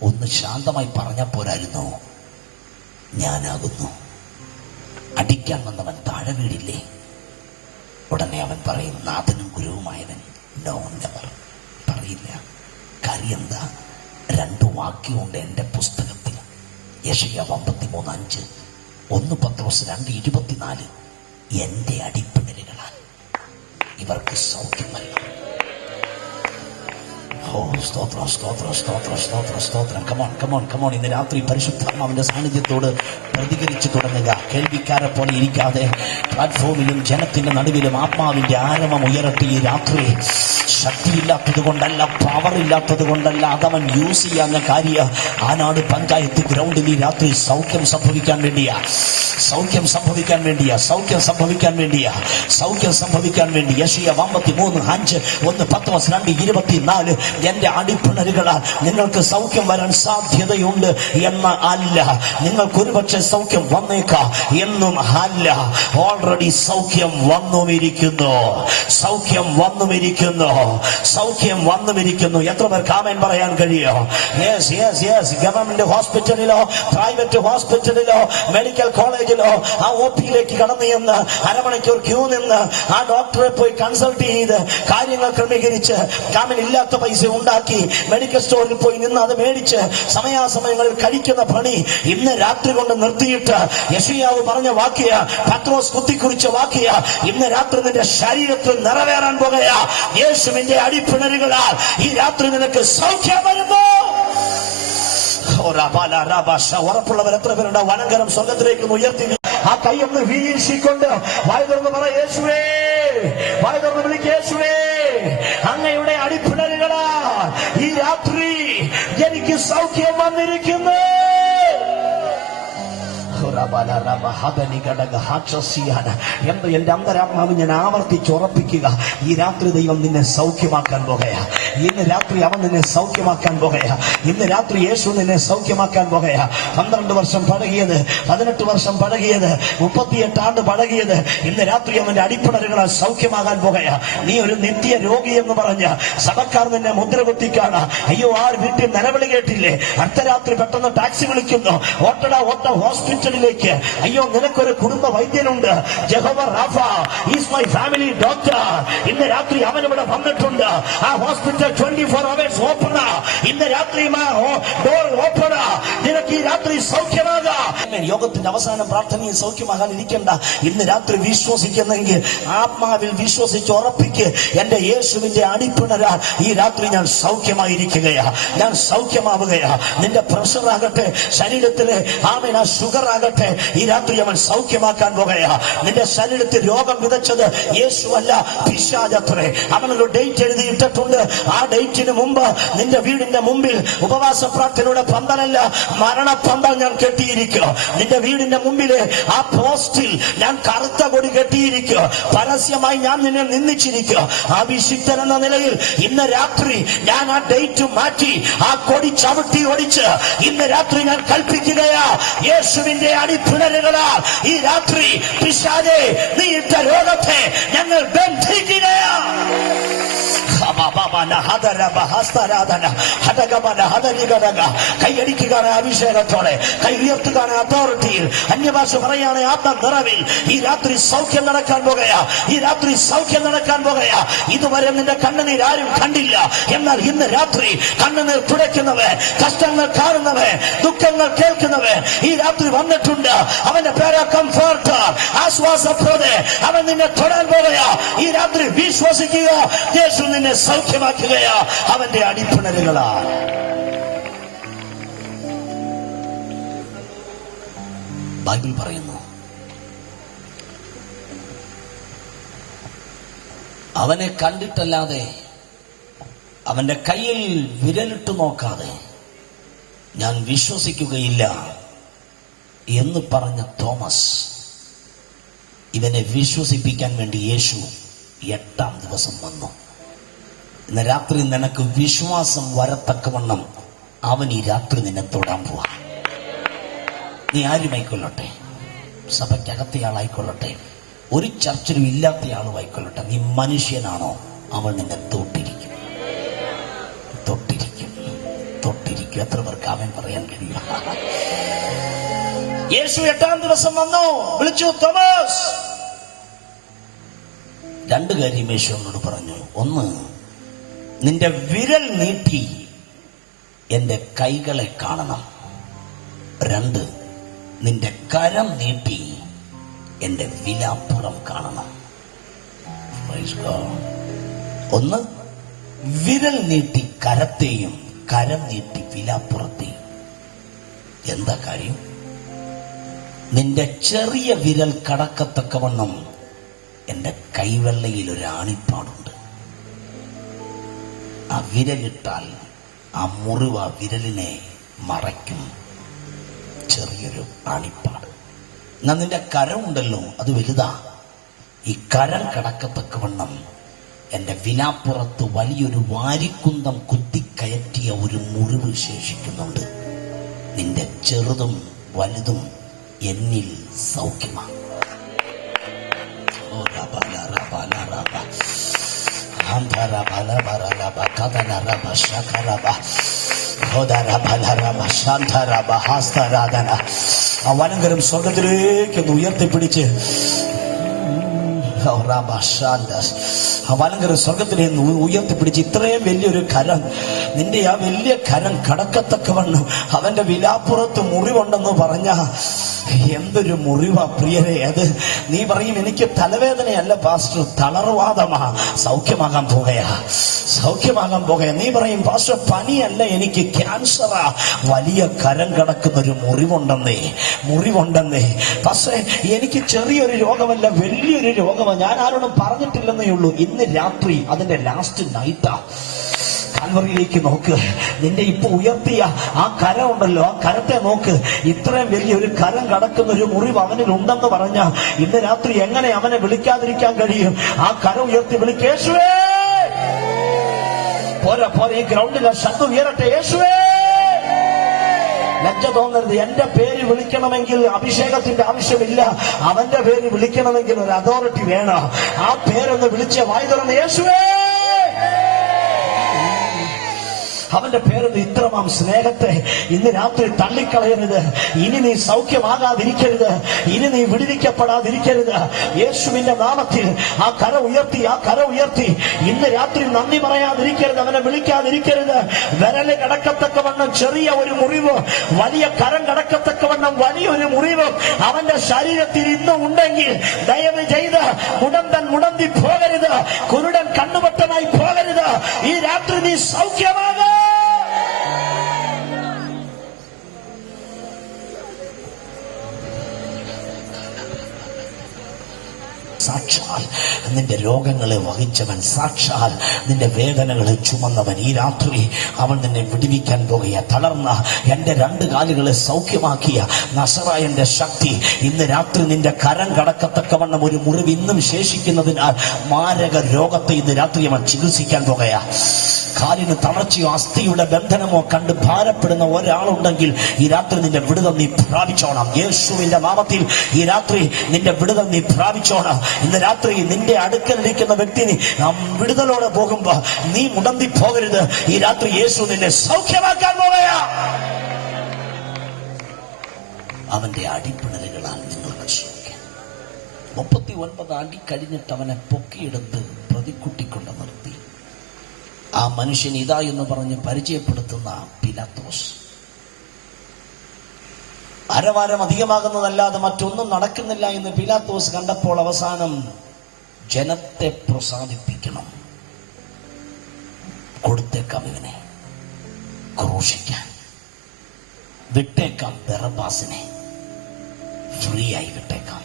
ഒന്ന് ശാന്തമായി പറഞ്ഞ പോരായിരുന്നോ ഞാനാകുന്നു? അടിക്കാൻ വന്നവൻ താഴെ വീടില്ലേ? ഉടനെ അവൻ പറയും, നാഥനും ഗുരുവുമായവൻ നോ നെവർ പറയില്ല. കാര്യം എന്താ? 2 വാക്യമുണ്ട് എന്റെ പുസ്തകത്തിൽ. യെശയ്യാ 53:5, 1 പത്രോസ് 2:24. എന്റെ അടിപ്പിണരുകളാൽ ഇവർക്ക് സൗഖ്യമല്ല. ഓ സ്തോത്രം, സ്തോത്രം, സ്തോത്രം, സ്തോത്രം, സ്തോത്രം. Come on, come on, come on. ഇന്ന് രാത്രി പരിശുദ്ധാത്മാവിന്റെ സാന്നിധ്യത്തോട് പ്രതികരിച്ചു തുടങ്ങുക. കേൾവിക്കാരെ പോലെ ഇരിക്കാതെ പ്ലാറ്റ്ഫോമിലും ജനത്തിന്റെ നടുവിലും ആത്മാവിന്റെ ആരവം ഉയരട്ടെ. ഈ രാത്രി ശക്തിയില്ലാത്തത് കൊണ്ടല്ല, പവർ ഇല്ലാത്തത് കൊണ്ടല്ല, അതവൻ യൂസ് ചെയ്യാവുന്ന കാര്യം. ആനാട് പഞ്ചായത്ത് ഗ്രൗണ്ടിൽ ഈ രാത്രി സൗഖ്യം സംഭവിക്കാൻ വേണ്ടിയാ, സൗഖ്യം സംഭവിക്കാൻ വേണ്ടിയാ, സൗഖ്യം സംഭവിക്കാൻ വേണ്ടിയാ, സൗഖ്യം സംഭവിക്കാൻ വേണ്ടി. യെശയ്യാ 53:5, 1 Patmos 2:24. എന്റെ അടിപ്പിണരുകളാൽ നിങ്ങൾക്ക് സൗഖ്യം വരാൻ സാധ്യതയുണ്ട് എന്ന് അല്ല, നിങ്ങൾക്ക് ഒരുപക്ഷെ സൗഖ്യം വന്നേക്കാം എന്നും അല്ല. ഓൾറെഡി സൗഖ്യം വന്നുമിരിക്കുന്നു, സൗഖ്യം വന്നുമിരിക്കുന്നു, സൗഖ്യം വന്നുമിരിക്കുന്നു. എത്ര പേർക്ക് ആമേൻ പറയാൻ കഴിയോ? Yes, yes, yes. ഗവൺമെന്റ് ഹോസ്പിറ്റലിലോ പ്രൈവറ്റ് ഹോസ്പിറ്റലിലോ മെഡിക്കൽ കോളേജിലോ ആ OP-യിലേക്ക് കടന്നു എന്ന് അരമണിക്കൂർ ക്യൂ നിന്ന് ആ ഡോക്ടറെ പോയി കൺസൾട്ട് ചെയ്ത് കാര്യങ്ങൾ ക്രമീകരിച്ച് ഇല്ലാത്ത പൈസ ഉണ്ടാക്കി മെഡിക്കൽ സ്റ്റോറിൽ പോയി നിന്ന് അത് മേടിച്ച് സമയാസമയങ്ങളിൽ കഴിക്കുന്ന പണി ഇന്ന് രാത്രി കൊണ്ട് നിർത്തിയിട്ട് യെശയ്യാവ് പറഞ്ഞ വാക്യ, പത്രോസ് കുത്തിക്കുറിച്ച വാക്യ, ഇന്ന് രാത്രി നിന്റെ ശരീരത്തിൽ നിറവേറാൻ പോകുകയാ. യേശുവിന്റെ അടിപ്പിണരുകളാൽ ഈ രാത്രി നിനക്ക് സൗഖ്യം വരുന്നു. ഉറപ്പുള്ളവർ എത്ര പേരുണ്ട്? വനങ്കരം സ്വർഗത്തിലേക്ക് ഉയർത്തി ആ കൈയൊന്ന് വീശിക്കൊണ്ട് വായ തുറന്ന് പറ, യേശുവേ, വായ തുറന്ന് വിളിക്ക്, യേശുവേ, അങ്ങയുടെ അടിപ്പിണരുകളാ ഈ രാത്രി എനിക്ക് സൗഖ്യം വന്നിരിക്കുന്നു. എന്റെ അന്തരാത്മാവ് ഞാൻ ആവർത്തിച്ചുറപ്പിക്കുക, ഈ രാത്രി ദൈവം നിന്നെ സൗഖ്യമാക്കാൻ പോകുകയാ. ഇന്ന് രാത്രി അവൻ നിന്നെ സൗഖ്യമാക്കാൻ പോകുകയാ. ഇന്ന് രാത്രി യേശു നിന്നെ സൗഖ്യമാക്കാൻ പോകുകയാ. 12 വർഷം പഴകിയത്, 18 വർഷം പഴകിയത്, 38 ആണ്ട് പഴകിയത്, ഇന്ന് രാത്രി അവന്റെ അടിപ്പിണരുകളാൽ സൗഖ്യമാകാൻ പോകുകയാ. നീ ഒരു നിത്യ രോഗി എന്ന് പറഞ്ഞ് സഭക്കാർ നിന്നെ മുദ്ര കുത്തിക്കാണ്. അയ്യോ, ആ വീട്ടിൽ നിലവിളി കേട്ടില്ലേ? അർദ്ധരാത്രി പെട്ടെന്ന് ടാക്സി വിളിക്കുന്നു, ഓട്ടടാ ഓട്ടം ഹോസ്പിറ്റലിലേക്ക്. അയ്യോ, നിനക്കൊരു കുടുംബ വൈദ്യനുണ്ട്, Jehovah Rapha is my family doctor. ഇന്ന് രാത്രി അവൻ ഇവിടെ വന്നിട്ടുണ്ട്. ആ ഹോസ്പിറ്റൽ 24 hours ഓപ്പണ. ഇന്ന് രാത്രി ഡോർ ഓപ്പണ. നിനക്ക് ഈ രാത്രി സൗഖ്യമാകാം. യോഗത്തിന്റെ അവസാന പ്രാർത്ഥനയിൽ സൗഖ്യമാകാൻ ഇരിക്കണ്ട. ഇന്ന് രാത്രി വിശ്വസിക്കുന്നെങ്കിൽ ആത്മാവിൽ വിശ്വസിച്ച് ഉറപ്പിക്ക്, എന്റെ യേശുവിന്റെ അടിപ്പിണരാൽ ഈ രാത്രി ഞാൻ സൗഖ്യമായിരിക്കുകയാ, ഞാൻ സൗഖ്യമാവുകയാ. നിന്റെ പ്രഷർ ആകട്ടെ, ശരീരത്തിലെ ആമേന ഷുഗർ ആകട്ടെ, ഈ രാത്രി അവൻ സൗഖ്യമാക്കാൻ പോകുകയാ. നിന്റെ ശരീരത്തിൽ രോഗം വിതച്ചത് യേശു അല്ല, പിശാചത്രേ. അവനൊരു ഡേറ്റ് എഴുതിയിട്ടിട്ടുണ്ട്. ആ ഡേറ്റിന് മുമ്പ് നിന്റെ വീടിന്റെ മുമ്പിൽ ഉപവാസ പ്രാർത്ഥനയുടെ പന്തലല്ല, മരണപ്പന്തൽ ഞാൻ കെട്ടിയിരിക്കുക. നിന്റെ വീടിന്റെ മുമ്പിലെ ആ പോസ്റ്റിൽ ഞാൻ കറുത്ത കൊടി കെട്ടിയിരിക്കുക. പരസ്യമായി ഞാൻ നിന്നെ നിന്ദിച്ചിരിക്കുക. അഭിഷിക്തൻ എന്ന നിലയിൽ ഇന്ന് രാത്രി ഞാൻ ആ ഡേറ്റ് മാറ്റി ആ കൊടി ചവിട്ടി ഓടിച്ച് ഇന്ന് രാത്രി ഞാൻ കൽപ്പിക്കുകയാ, യേശുവിന്റെ അടിപ്പിണരുകളാൽ ഈ രാത്രി പിശാചേ, നീ ഇട്ട രോഗത്തെ ഞങ്ങൾ ബന്ധിക്കുകയാ. കൈയടിക്കുകയാണ് അഭിഷേകത്തോടെ, കൈ ഉയർത്തുകയാണ് അതോറിറ്റിയിൽ, അന്യഭാഷ പറയുകയാണ് ആത്മ നിറവിൽ. ഈ രാത്രി സൗഖ്യം നടക്കാൻ പോകുകയാ, ഈ രാത്രി സൗഖ്യം നടക്കാൻ പോകുകയാ. ഇതുവരെ നിന്റെ കണ്ണുനീർ ആരും കണ്ടില്ല, എന്നാൽ ഇന്ന് രാത്രി കണ്ണുനീർ തുടയ്ക്കുന്നവൻ, കഷ്ടങ്ങൾ കാണുന്നവൻ, ദുഃഖങ്ങൾ കേൾക്കുന്നവൻ ഈ രാത്രി വന്നിട്ടുണ്ട്. അവന്റെ പേര് കംഫർട്ടർ, ആശ്വാസപ്രദേ. അവൻ നിന്നെ തൊടാൻ പോകുകയാ. ഈ രാത്രി വിശ്വസിക്കുക, യേശു നിന്നെ സൗഖ്യമാക്കുകയാ അവന്റെ അടിപ്പിണരുകളാ. ബൈബിൾ പറയുന്നു, അവനെ കണ്ടിട്ടല്ലാതെ, അവന്റെ കയ്യിൽ വിരലിട്ട് നോക്കാതെ ഞാൻ വിശ്വസിക്കുകയില്ല എന്ന് പറഞ്ഞ തോമസ്, ഇവനെ വിശ്വസിപ്പിക്കാൻ വേണ്ടി യേശു 8-ാം ദിവസം വന്നു. ഇന്ന് രാത്രി നിനക്ക് വിശ്വാസം വരത്തക്കവണ്ണം അവൻ ഈ രാത്രി നിന്നെ തൊടാൻ പോവാ. നീ ആരുമായിക്കൊള്ളട്ടെ, സഭയ്ക്കകത്തയാളായിക്കൊള്ളട്ടെ, ഒരു ചർച്ചിലും ഇല്ലാത്തയാളുമായിക്കൊള്ളട്ടെ, നീ മനുഷ്യനാണോ, അവൻ നിന്നെ തൊട്ടിരിക്കും, തൊട്ടിരിക്കും, തൊട്ടിരിക്കും. എത്ര പേർക്ക് അവൻ പറയാൻ കഴിയും? യേശു 8-ാം ദിവസം വന്നു, വിളിച്ചു, തോമസ്. 2 കാര്യം യേശു എന്നോട് പറഞ്ഞു. ഒന്ന്, നിന്റെ വിരൽ നീട്ടി എന്റെ കൈകളെ കാണണം. 2, നിന്റെ കരം നീട്ടി എന്റെ വിലാപ്പുറം കാണണം. Praise God. ഒന്ന്, വിരൽ നീട്ടി കരത്തെയും കരം നീട്ടി വിലാപ്പുറത്തെയും. എന്താ കാര്യം? നിന്റെ ചെറിയ വിരൽ കടക്കത്തക്കവണ്ണം എന്റെ കൈവെള്ളയിൽ ഒരു ആണിപ്പാടുണ്ട്. ആ വിരലിട്ടാൽ ആ മുറിവ് ആ വിരലിനെ മറയ്ക്കും. ചെറിയൊരു ആണിപ്പാട്. എന്നാ നിന്റെ കരമുണ്ടല്ലോ, അത് വലുതാ. ഈ കരം കടക്കത്തക്കവണ്ണം എന്റെ വിലാപ്പുറത്ത് വലിയൊരു വാരിക്കുന്തം കുത്തിക്കയറ്റിയ ഒരു മുറിവ് ശേഷിക്കുന്നുണ്ട്. നിന്റെ ചെറുതും വലുതും എന്നിൽ സൗഖ്യമാണ്. ആ വലങ്കരം സ്വർഗത്തിലേക്കൊന്ന് ഉയർത്തിപ്പിടിച്ച് ആ വലങ്കര സ്വർഗത്തിലെ ഉയർത്തിപ്പിടിച്ച് ഇത്രയും വലിയൊരു കരം, നിന്റെ ആ വലിയ കരം കടക്കത്തക്കവണ്ണം അവന്റെ വിലാപ്പുറത്ത് മുറിവുണ്ടെന്ന് പറഞ്ഞ എന്തൊരു മുറിവാ പ്രിയരെ അത്. നീ പറയും എനിക്ക് തലവേദനയല്ല പാസ്റ്റർ, തളർവാദമാ, സൗഖ്യമാകാൻ പോകയാ, സൗഖ്യമാകാൻ പോകയാ. നീ പറയും പാസ്റ്റർ പനിയല്ല, എനിക്ക് ക്യാൻസറാ, വലിയ കരം കടക്കുന്ന ഒരു മുറിവുണ്ടെന്നേ. പക്ഷേ എനിക്ക് ചെറിയൊരു രോഗമല്ല, വലിയൊരു രോഗമാണ്. ഞാൻ ആരോടും പറഞ്ഞിട്ടില്ലെന്നേ ഉള്ളൂ. ഇന്ന് രാത്രി അതിന്റെ ലാസ്റ്റ് നൈറ്റാ. കാൽവറിയിലേക്ക് നോക്ക്. നിന്റെ ഇപ്പൊ ഉയർത്തിയ ആ കരം ഉണ്ടല്ലോ, ആ കരത്തെ നോക്ക്. ഇത്രയും വലിയൊരു കരം കടക്കുന്ന ഒരു മുറിവ് അവനിൽ ഉണ്ടെന്ന് പറഞ്ഞ ഇന്ന് രാത്രി എങ്ങനെ അവനെ വിളിക്കാതിരിക്കാൻ കഴിയും? ആ കരം ഉയർത്തി വിളിക്ക്, യേശുവേ. പോരാ, ഈ ഗ്രൗണ്ടിലെ ശബ്ദം ഉയരട്ടെ, യേശുവേ. ലജ്ജ തോന്നരുത്. എന്റെ പേര് വിളിക്കണമെങ്കിൽ അഭിഷേകത്തിന്റെ ആവശ്യമില്ല. അവന്റെ പേര് വിളിക്കണമെങ്കിൽ ഒരു അതോറിറ്റി വേണം. ആ പേരൊന്ന് വിളിച്ച് വായി തുറന്ന് യേശുവേ. അവന്റെ പേരെന്ന് ഇത്രമാം സ്നേഹത്തെ ഇന്ന് രാത്രി തള്ളിക്കളയരുത്. ഇനി നീ സൗഖ്യമാകാതിരിക്കരുത്, ഇനി നീ വിടുവിക്കപ്പെടാതിരിക്കരുത്. യേശുവിന്റെ നാമത്തിൽ ആ കര ഉയർത്തി ഇന്ന് രാത്രി നന്ദി പറയാതിരിക്കരുത്, അവനെ വിളിക്കാതിരിക്കരുത്. വിരല് കടക്കത്തക്കവണ്ണം ചെറിയ ഒരു മുറിവ്, വലിയ കരം കടക്കത്തക്കവണ്ണം വലിയൊരു മുറിവ് അവന്റെ ശരീരത്തിൽ ഇന്നും ഉണ്ടെങ്കിൽ ദയവ് ചെയ്ത് മുടന്തി പോകരുത്, കുരുടൻ കണ്ണുപൊട്ടനായി പോകരുത്. ഈ രാത്രി നീ സൗഖ്യമാകാം. സാക്ഷാൽ നിന്റെ രോഗങ്ങളെ വഹിച്ചവൻ, സാക്ഷാൽ നിന്റെ വേദനകളെ ചുമന്നവൻ, ഈ രാത്രി അവൻ നിന്നെ വിടുവിക്കാൻ പോകുക. തളർന്ന എന്റെ 2 കാലുകളെ സൗഖ്യമാക്കിയ നസറായന്റെ ശക്തി ഇന്ന് രാത്രി നിന്റെ കരം കടക്കത്തക്കവണ്ണം ഒരു മുറിവ് ഇന്നും ശേഷിക്കുന്നതിനാൽ മാരക രോഗത്തെ ഇന്ന് രാത്രി അവൻ ചികിത്സിക്കാൻ പോകുക. കാലിന് തളർച്ചയോ അസ്ഥിയുടെ ബന്ധനമോ കണ്ട് ഭാരപ്പെടുന്ന ഒരാളുണ്ടെങ്കിൽ ഈ രാത്രി നിന്റെ വിടുതൽ നീ പ്രാപിച്ചോണം. യേശുവിന്റെ നാമത്തിൽ ഈ രാത്രി നിന്റെ വിടുതൽ നീ പ്രാപിച്ചോണം. ഇന്ന് രാത്രി നിന്റെ അടുക്കലിരിക്കുന്ന വ്യക്തി വിടുതലോടെ പോകുമ്പോ നീ മുടന്തി പോകരുത്. ഈ രാത്രി യേശു നിന്നെ സൗഖ്യമാക്കാൻ പോവുകയാ. അവന്റെ അടിപ്പിണലുകളാൽ നിങ്ങൾക്ക് സൗഖ്യം. 39 അടി കഴിഞ്ഞിട്ട് അവനെ പൊക്കിയെടുത്ത് പ്രതിക്കുട്ടിക്കൊണ്ട് നിർത്തി. ആ മനുഷ്യൻ ഇതാ എന്ന് പറഞ്ഞ് പരിചയപ്പെടുത്തുന്ന പിലാത്തോസ്. അരവാരം അധികമാകുന്നതല്ലാതെ മറ്റൊന്നും നടക്കുന്നില്ല എന്ന് പിലാത്തോസ് കണ്ടപ്പോൾ അവസാനം ജനത്തെ പ്രസാദിപ്പിക്കണം, കൊടുത്തേക്കാം, ഇവനെ ക്രൂശിക്കാൻ വിട്ടേക്കാം, ബറബ്ബാസിനെ ഫ്രീ ആയി വിട്ടേക്കാം.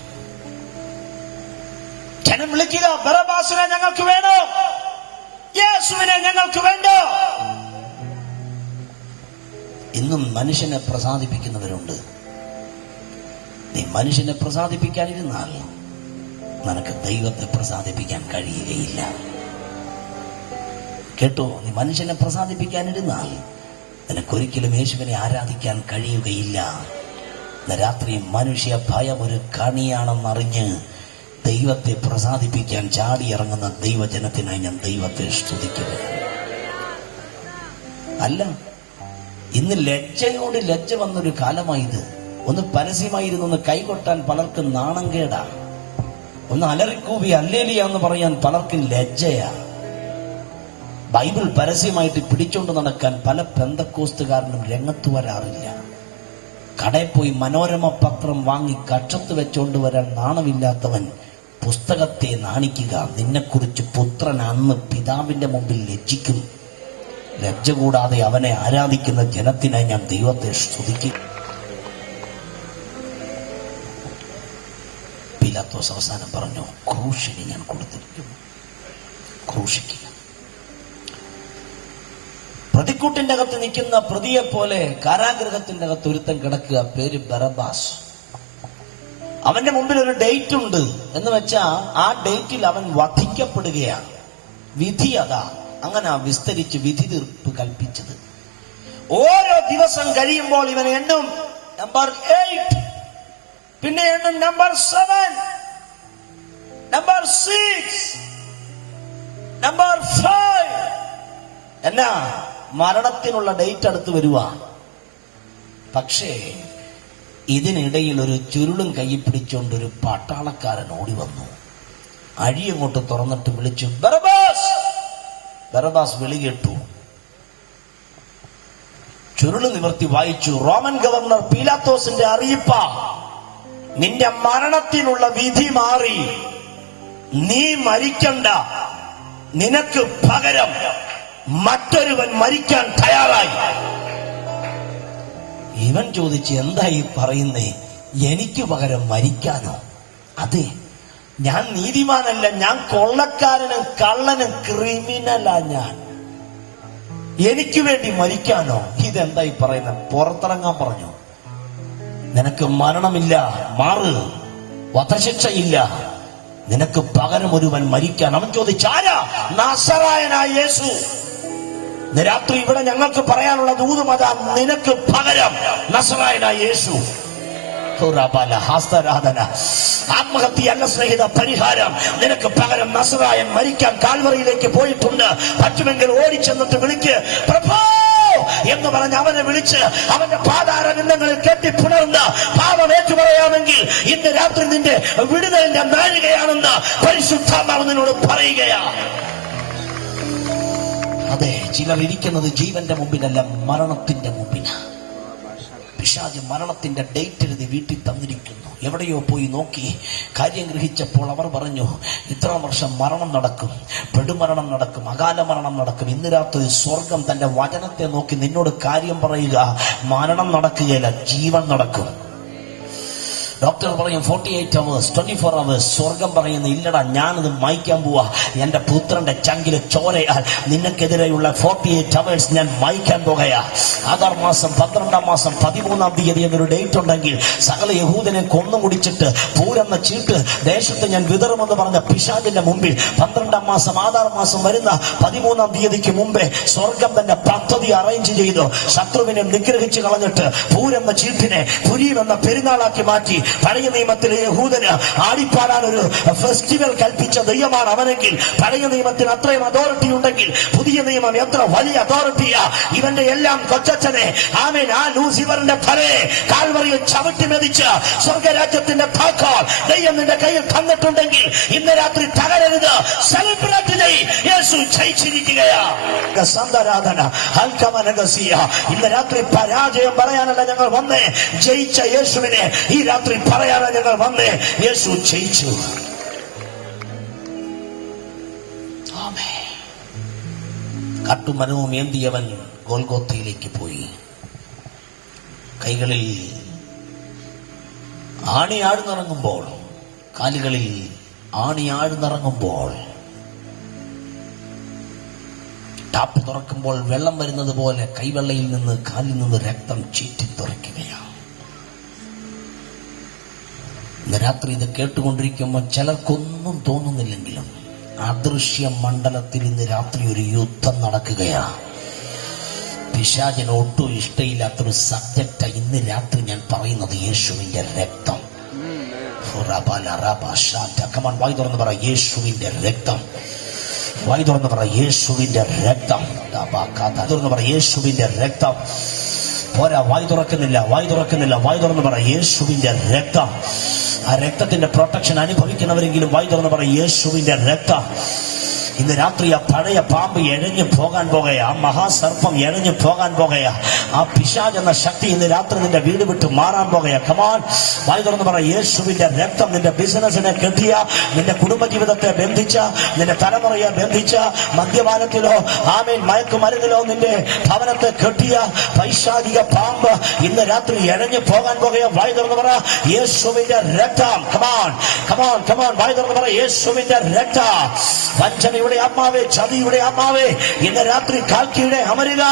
ജനം വിളിക്കുക, ബറബ്ബാസിനെ ഞങ്ങൾക്ക് വേണോ, യേശുവിനെ ഞങ്ങൾക്ക് വേണ്ടോ. ഇന്നും മനുഷ്യനെ പ്രസാദിപ്പിക്കുന്നവരുണ്ട്. നീ മനുഷ്യനെ പ്രസാദിപ്പിക്കാനിരുന്നാൽ നിനക്ക് ദൈവത്തെ പ്രസാദിപ്പിക്കാൻ കഴിയുകയില്ല. കേട്ടോ, നീ മനുഷ്യനെ പ്രസാദിപ്പിക്കാനിരുന്നാൽ നിനക്കൊരിക്കലും യേശുവിനെ ആരാധിക്കാൻ കഴിയുകയില്ല. ഇന്ന് രാത്രി മനുഷ്യ ഭയം ഒരു കണിയാണെന്നറിഞ്ഞ് ദൈവത്തെ പ്രസാദിപ്പിക്കാൻ ചാടിയിറങ്ങുന്ന ദൈവജനത്തിനായി ഞാൻ ദൈവത്തെ സ്തുതിക്കുന്നു. അല്ല, ഇന്ന് ലജ്ജയോട് ലജ്ജ വന്നൊരു കാലമായത്. ഒന്ന് പരസ്യമായിരുന്നൊന്ന് കൈകൊട്ടാൻ പലർക്കും നാണം കേടാ, ഒന്ന് അലറിക്കൂവി അല്ലേലിയ എന്ന് പറയാൻ പലർക്കും ലജ്ജയാ. ബൈബിൾ പരസ്യമായിട്ട് പിടിച്ചോണ്ട് നടക്കാൻ പല പെന്തക്കോസ്തുകാരനും രംഗത്ത് വരാറില്ല. കടയിൽ പോയി മനോരമ പത്രം വാങ്ങി കക്ഷത്ത് വെച്ചോണ്ട് വരാൻ നാണമില്ലാത്തവൻ പുസ്തകത്തെ നാണിക്കുക. നിന്നെക്കുറിച്ച് പുത്രൻ അന്ന് പിതാവിന്റെ മുമ്പിൽ ലജ്ജിക്കും. ലജ്ജ കൂടാതെ അവനെ ആരാധിക്കുന്ന ജനത്തിനായി ഞാൻ ദൈവത്തെ സ്തുതിക്കും. പീലാത്തോസ് അവസാനം പറഞ്ഞു, ക്രൂശിന് ഞാൻ കൊടുത്തിരിക്കുന്നു, ക്രൂശിക്കുക. പ്രതിക്കൂട്ടിന്റെ അകത്ത് നിൽക്കുന്ന പ്രതിയെ പോലെ കാരാഗൃഹത്തിന്റെ അകത്ത് ഒരുത്തൻ കിടക്കുക, പേര് ബറബ്ബാസ്. അവന്റെ മുമ്പിൽ ഒരു ഡേറ്റ് ഉണ്ട് എന്ന് വെച്ചാ ആ ഡേറ്റിൽ അവൻ വധിക്കപ്പെടുകയാണ്. വിധി അതാ, അങ്ങനെ വിസ്തരിച്ച് വിധി തീർപ്പ് കൽപ്പിച്ചത്. ഓരോ ദിവസം കഴിയുമ്പോൾ ഇവൻ എണ്ണും നമ്പർ 8, പിന്നെ എണ്ണും നമ്പർ 7, നമ്പർ 6, നമ്പർ 5. എന്നാ മരണത്തിനുള്ള ഡേറ്റ് അടുത്ത് വരുക. പക്ഷേ ഇതിനിടയിൽ ഒരു ചുരുളും കൈ പിടിച്ചുകൊണ്ട് ഒരു പട്ടാളക്കാരൻ ഓടി വന്നു. അഴിയങ്ങോട്ട് തുറന്നിട്ട് വിളിച്ചു, ബറബ്ബാസ്. ബറബ്ബാസ് വിളി കേട്ടു. ചുരുള് നിവർത്തി വായിച്ചു, റോമൻ ഗവർണർ പീലാത്തോസിന്റെ അറിയിപ്പ, നിന്റെ മരണത്തിനുള്ള വിധി മാറി, നീ മരിക്കണ്ട, നിനക്ക് പകരം മറ്റൊരുവൻ മരിക്കാൻ തയ്യാറായി. ഇവൻ ചോദിച്ചു, എന്തായി പറയുന്നേ? എനിക്ക് പകരം മരിക്കാനോ? അതെ, ഞാൻ നീതിമാനല്ല, ഞാൻ കൊള്ളക്കാരനും കള്ളനും ക്രിമിനലാ ഞാൻ. എനിക്ക് വേണ്ടി മരിക്കാനോ? ഇതെന്തായി പറയുന്നത്? പുറത്തിറങ്ങാൻ പറഞ്ഞു. നിനക്ക് മരണമില്ല, മാറ്, വധശിക്ഷയില്ല, നിനക്ക് പകരം ഒരുവൻ മരിക്കാൻ. അവൻ ചോദിച്ചു, ആരാ? നസറായനായ യേശു. രാത്രി ഇവിടെ ഞങ്ങൾക്ക് പറയാനുള്ള ദൂതും അതാ, നിനക്ക് പകരം നസറായനായ യേശു. ആത്മഹത്യയല്ല സ്നേഹിത പരിഹാരം. നിനക്ക് പകരം നസറായൻ മരിക്കാൻ കാൽവറിയിലേക്ക് പോയിട്ടുണ്ട്. പറ്റുമെങ്കിൽ ഓടിച്ചെന്നിട്ട് വിളിക്ക്, പ്രഭോ എന്ന് പറഞ്ഞ് അവനെ വിളിച്ച് അവന്റെ പാതാര നിന്നങ്ങളിൽ കെട്ടിപ്പുണർന്ന് പാപം ഏറ്റുപറയാമെങ്കിൽ ഇന്ന് രാത്രി നിന്റെ വിടുതലിന്റെ നാഴികയാണെന്ന് പരിശുദ്ധാത്മാവ് നിന്നോട് പറയുകയാ. അതെ, ചിലർ ഇരിക്കുന്നത് ജീവന്റെ മുമ്പിലല്ല, മരണത്തിന്റെ മുമ്പിലാണ്. പിശാച് മരണത്തിന്റെ ഡേറ്റ് എഴുതി വീട്ടിൽ തന്നിരിക്കുന്നു. എവിടെയോ പോയി നോക്കി കാര്യം ഗ്രഹിച്ചപ്പോൾ അവർ പറഞ്ഞു, ഇത്ര വർഷം മരണം നടക്കും, പെടുമരണം നടക്കും, അകാല മരണം നടക്കും. ഇന്ന് രാത്രി സ്വർഗം തന്റെ വചനത്തെ നോക്കി നിന്നോട് കാര്യം പറയുക, മരണം നടക്കുകയില്ല, ജീവൻ നടക്കും. ഡോക്ടർ പറയും 48 hours, 24 hours. സ്വർഗം പറയുന്നു, ഇല്ലടാ, ഞാനത് മായ്ക്കാൻ പോവാ. എന്റെ പുത്രന്റെ ചങ്കിലെ ചോരയാൽ നിനക്കെതിരെയുള്ള 48 hours ഞാൻ മായ്ക്കാൻ പോകുകയാ. ആധാർ മാസം 12 മാസം 13 തീയതി എന്നൊരു ഡേറ്റ് ഉണ്ടെങ്കിൽ സകല യഹൂദനെ കൊന്നു മുടിച്ചിട്ട് പൂരെന്ന ചീട്ട് ദേശത്ത് ഞാൻ വിതറുമെന്ന് പറഞ്ഞ പിശാചിന്റെ മുമ്പിൽ 12 മാസം ആധാർ മാസം വരുന്ന 13 തീയതിക്ക് മുമ്പേ സ്വർഗം തന്റെ പദ്ധതി അറേഞ്ച് ചെയ്തു. ശത്രുവിനെ നിഗ്രഹിച്ചു കളഞ്ഞിട്ട് പൂരെന്ന ചീട്ടിനെ പുരീം എന്ന പെരുന്നാളാക്കി മാറ്റി. പഴയ നിയമത്തിലെ യഹൂദന് ആടിപ്പാടാൻ ഒരു ഫെസ്റ്റിവൽ കൽപ്പിച്ച ദൈവമാണ് അവനെങ്കിൽ പഴയ നിയമത്തിന് അത്രയും അതോറിറ്റി ഉണ്ടെങ്കിൽ പുതിയ നിയമം എത്ര വലിയ അതോറിറ്റിയാ. ഇവന്റെ എല്ലാം കൊച്ചച്ഛനെ ആമേൻ, ആ ലൂസിഫറിന്റെ തലയെ കാൽവറിയെ ചവിട്ടി മെതിച്ച് സ്വർഗരാജ്യത്തിന്റെ താക്കോൽ ദൈവം നിന്റെ കയ്യിൽ തന്നിട്ടുണ്ടെങ്കിൽ ഇന്ന് രാത്രി തകരരുത്. സെലിബ്രേറ്റ് ചെയ്യ്, യേശു ജയിച്ചിരിക്കുകയാ. ഇന്ന് രാത്രി പരാജയം പറയാനല്ല ഞങ്ങൾ വന്നേ, ജയിച്ച യേശുവിനെ ഈ രാത്രി പറയാനാണ് ഞങ്ങൾ വന്നേ. യേശു ജയിച്ചു. കട്ടുമരവും ഏന്തിയവൻ ഗോൽഗോത്തയിലേക്ക് പോയി. കൈകളിൽ ആണി ആഴ്ന്നിറങ്ങുമ്പോൾ, കാലുകളിൽ ആണി ആഴ്ന്നിറങ്ങുമ്പോൾ, ടാപ്പ് തുറക്കുമ്പോൾ വെള്ളം വരുന്നത് പോലെ കൈവെള്ളയിൽ നിന്ന് കാലിൽ നിന്ന് രക്തം ചീറ്റിത്തുറയ്ക്കുകയാണ്. ഇന്ന് രാത്രി ഇത് കേട്ടുകൊണ്ടിരിക്കുമ്പോൾ ചിലർക്കൊന്നും തോന്നുന്നില്ലെങ്കിലും അദൃശ്യ മണ്ഡലത്തിൽ ഇന്ന് രാത്രി ഒരു യുദ്ധം നടക്കുകയാ. പിശാചിന് ഒട്ടും ഇഷ്ടമില്ലാത്തൊരു സബ്ജക്റ്റാ ഇന്ന് രാത്രി ഞാൻ പറയുന്നത്, യേശുവിന്റെ രക്തം. വായി തുറന്ന് പറ, യേശുവിന്റെ രക്തം. വായി തുറന്ന് പറ, യേശുവിന്റെ രക്തം. തുറന്ന് പറ, യേശുവിന്റെ രക്തം. പോരാ, വായി തുറക്കുന്നില്ല, വായി തുറക്കുന്നില്ല. വായി തുറന്ന് പറ, യേശുവിന്റെ രക്തം. ആ രക്തത്തിന്റെ പ്രൊട്ടക്ഷൻ അനുഭവിക്കുന്നവരെങ്കിലും വായി തുറന്ന് പറ, യേശുവിന്റെ രക്തം. ഇന്ന് രാത്രി ആ പഴയ പാമ്പ് എഴഞ്ഞു പോകാൻ പോകുകയാ, ആ മഹാസർപ്പം എഴഞ്ഞു പോകാൻ പോകുകയാ, ആ പിശാച് എന്ന ശക്തി ഇന്ന് രാത്രി നിന്റെ വീട് വിട്ട് മാറാൻ പോകുകയാ. കമാൻ, വായി തുറന്ന് പറ, യേശുവിന്റെ രക്തം നിന്റെ ബിസിനസിനെ കെട്ടിയ, നിന്റെ കുടുംബജീവിതത്തെ ബന്ധിച്ച, നിന്റെ തലമുറയെ ബന്ധിച്ച, മദ്യപാനത്തിലോ ആമേൻ മയക്കുമരുന്നിലോ നിന്റെ ഭവനത്തെ കെട്ടിയ പൈശാചിക പാമ്പ് ഇന്ന് രാത്രി എഴഞ്ഞു പോകാൻ പോകുകയാ. വായി തുറന്ന് പറ, യേശുവിന്റെ രക്തം. കമാൻ കമാൻ കമാൻ, വായി തുറന്ന് പറ, യേശുവിന്റെ രക്തം. വഞ്ചനയുടെ ആത്മാവേ, ചതിയുടെ ആത്മാവേ, ഇന്ന് രാത്രി കാൽക്കീഴെ അമരുക.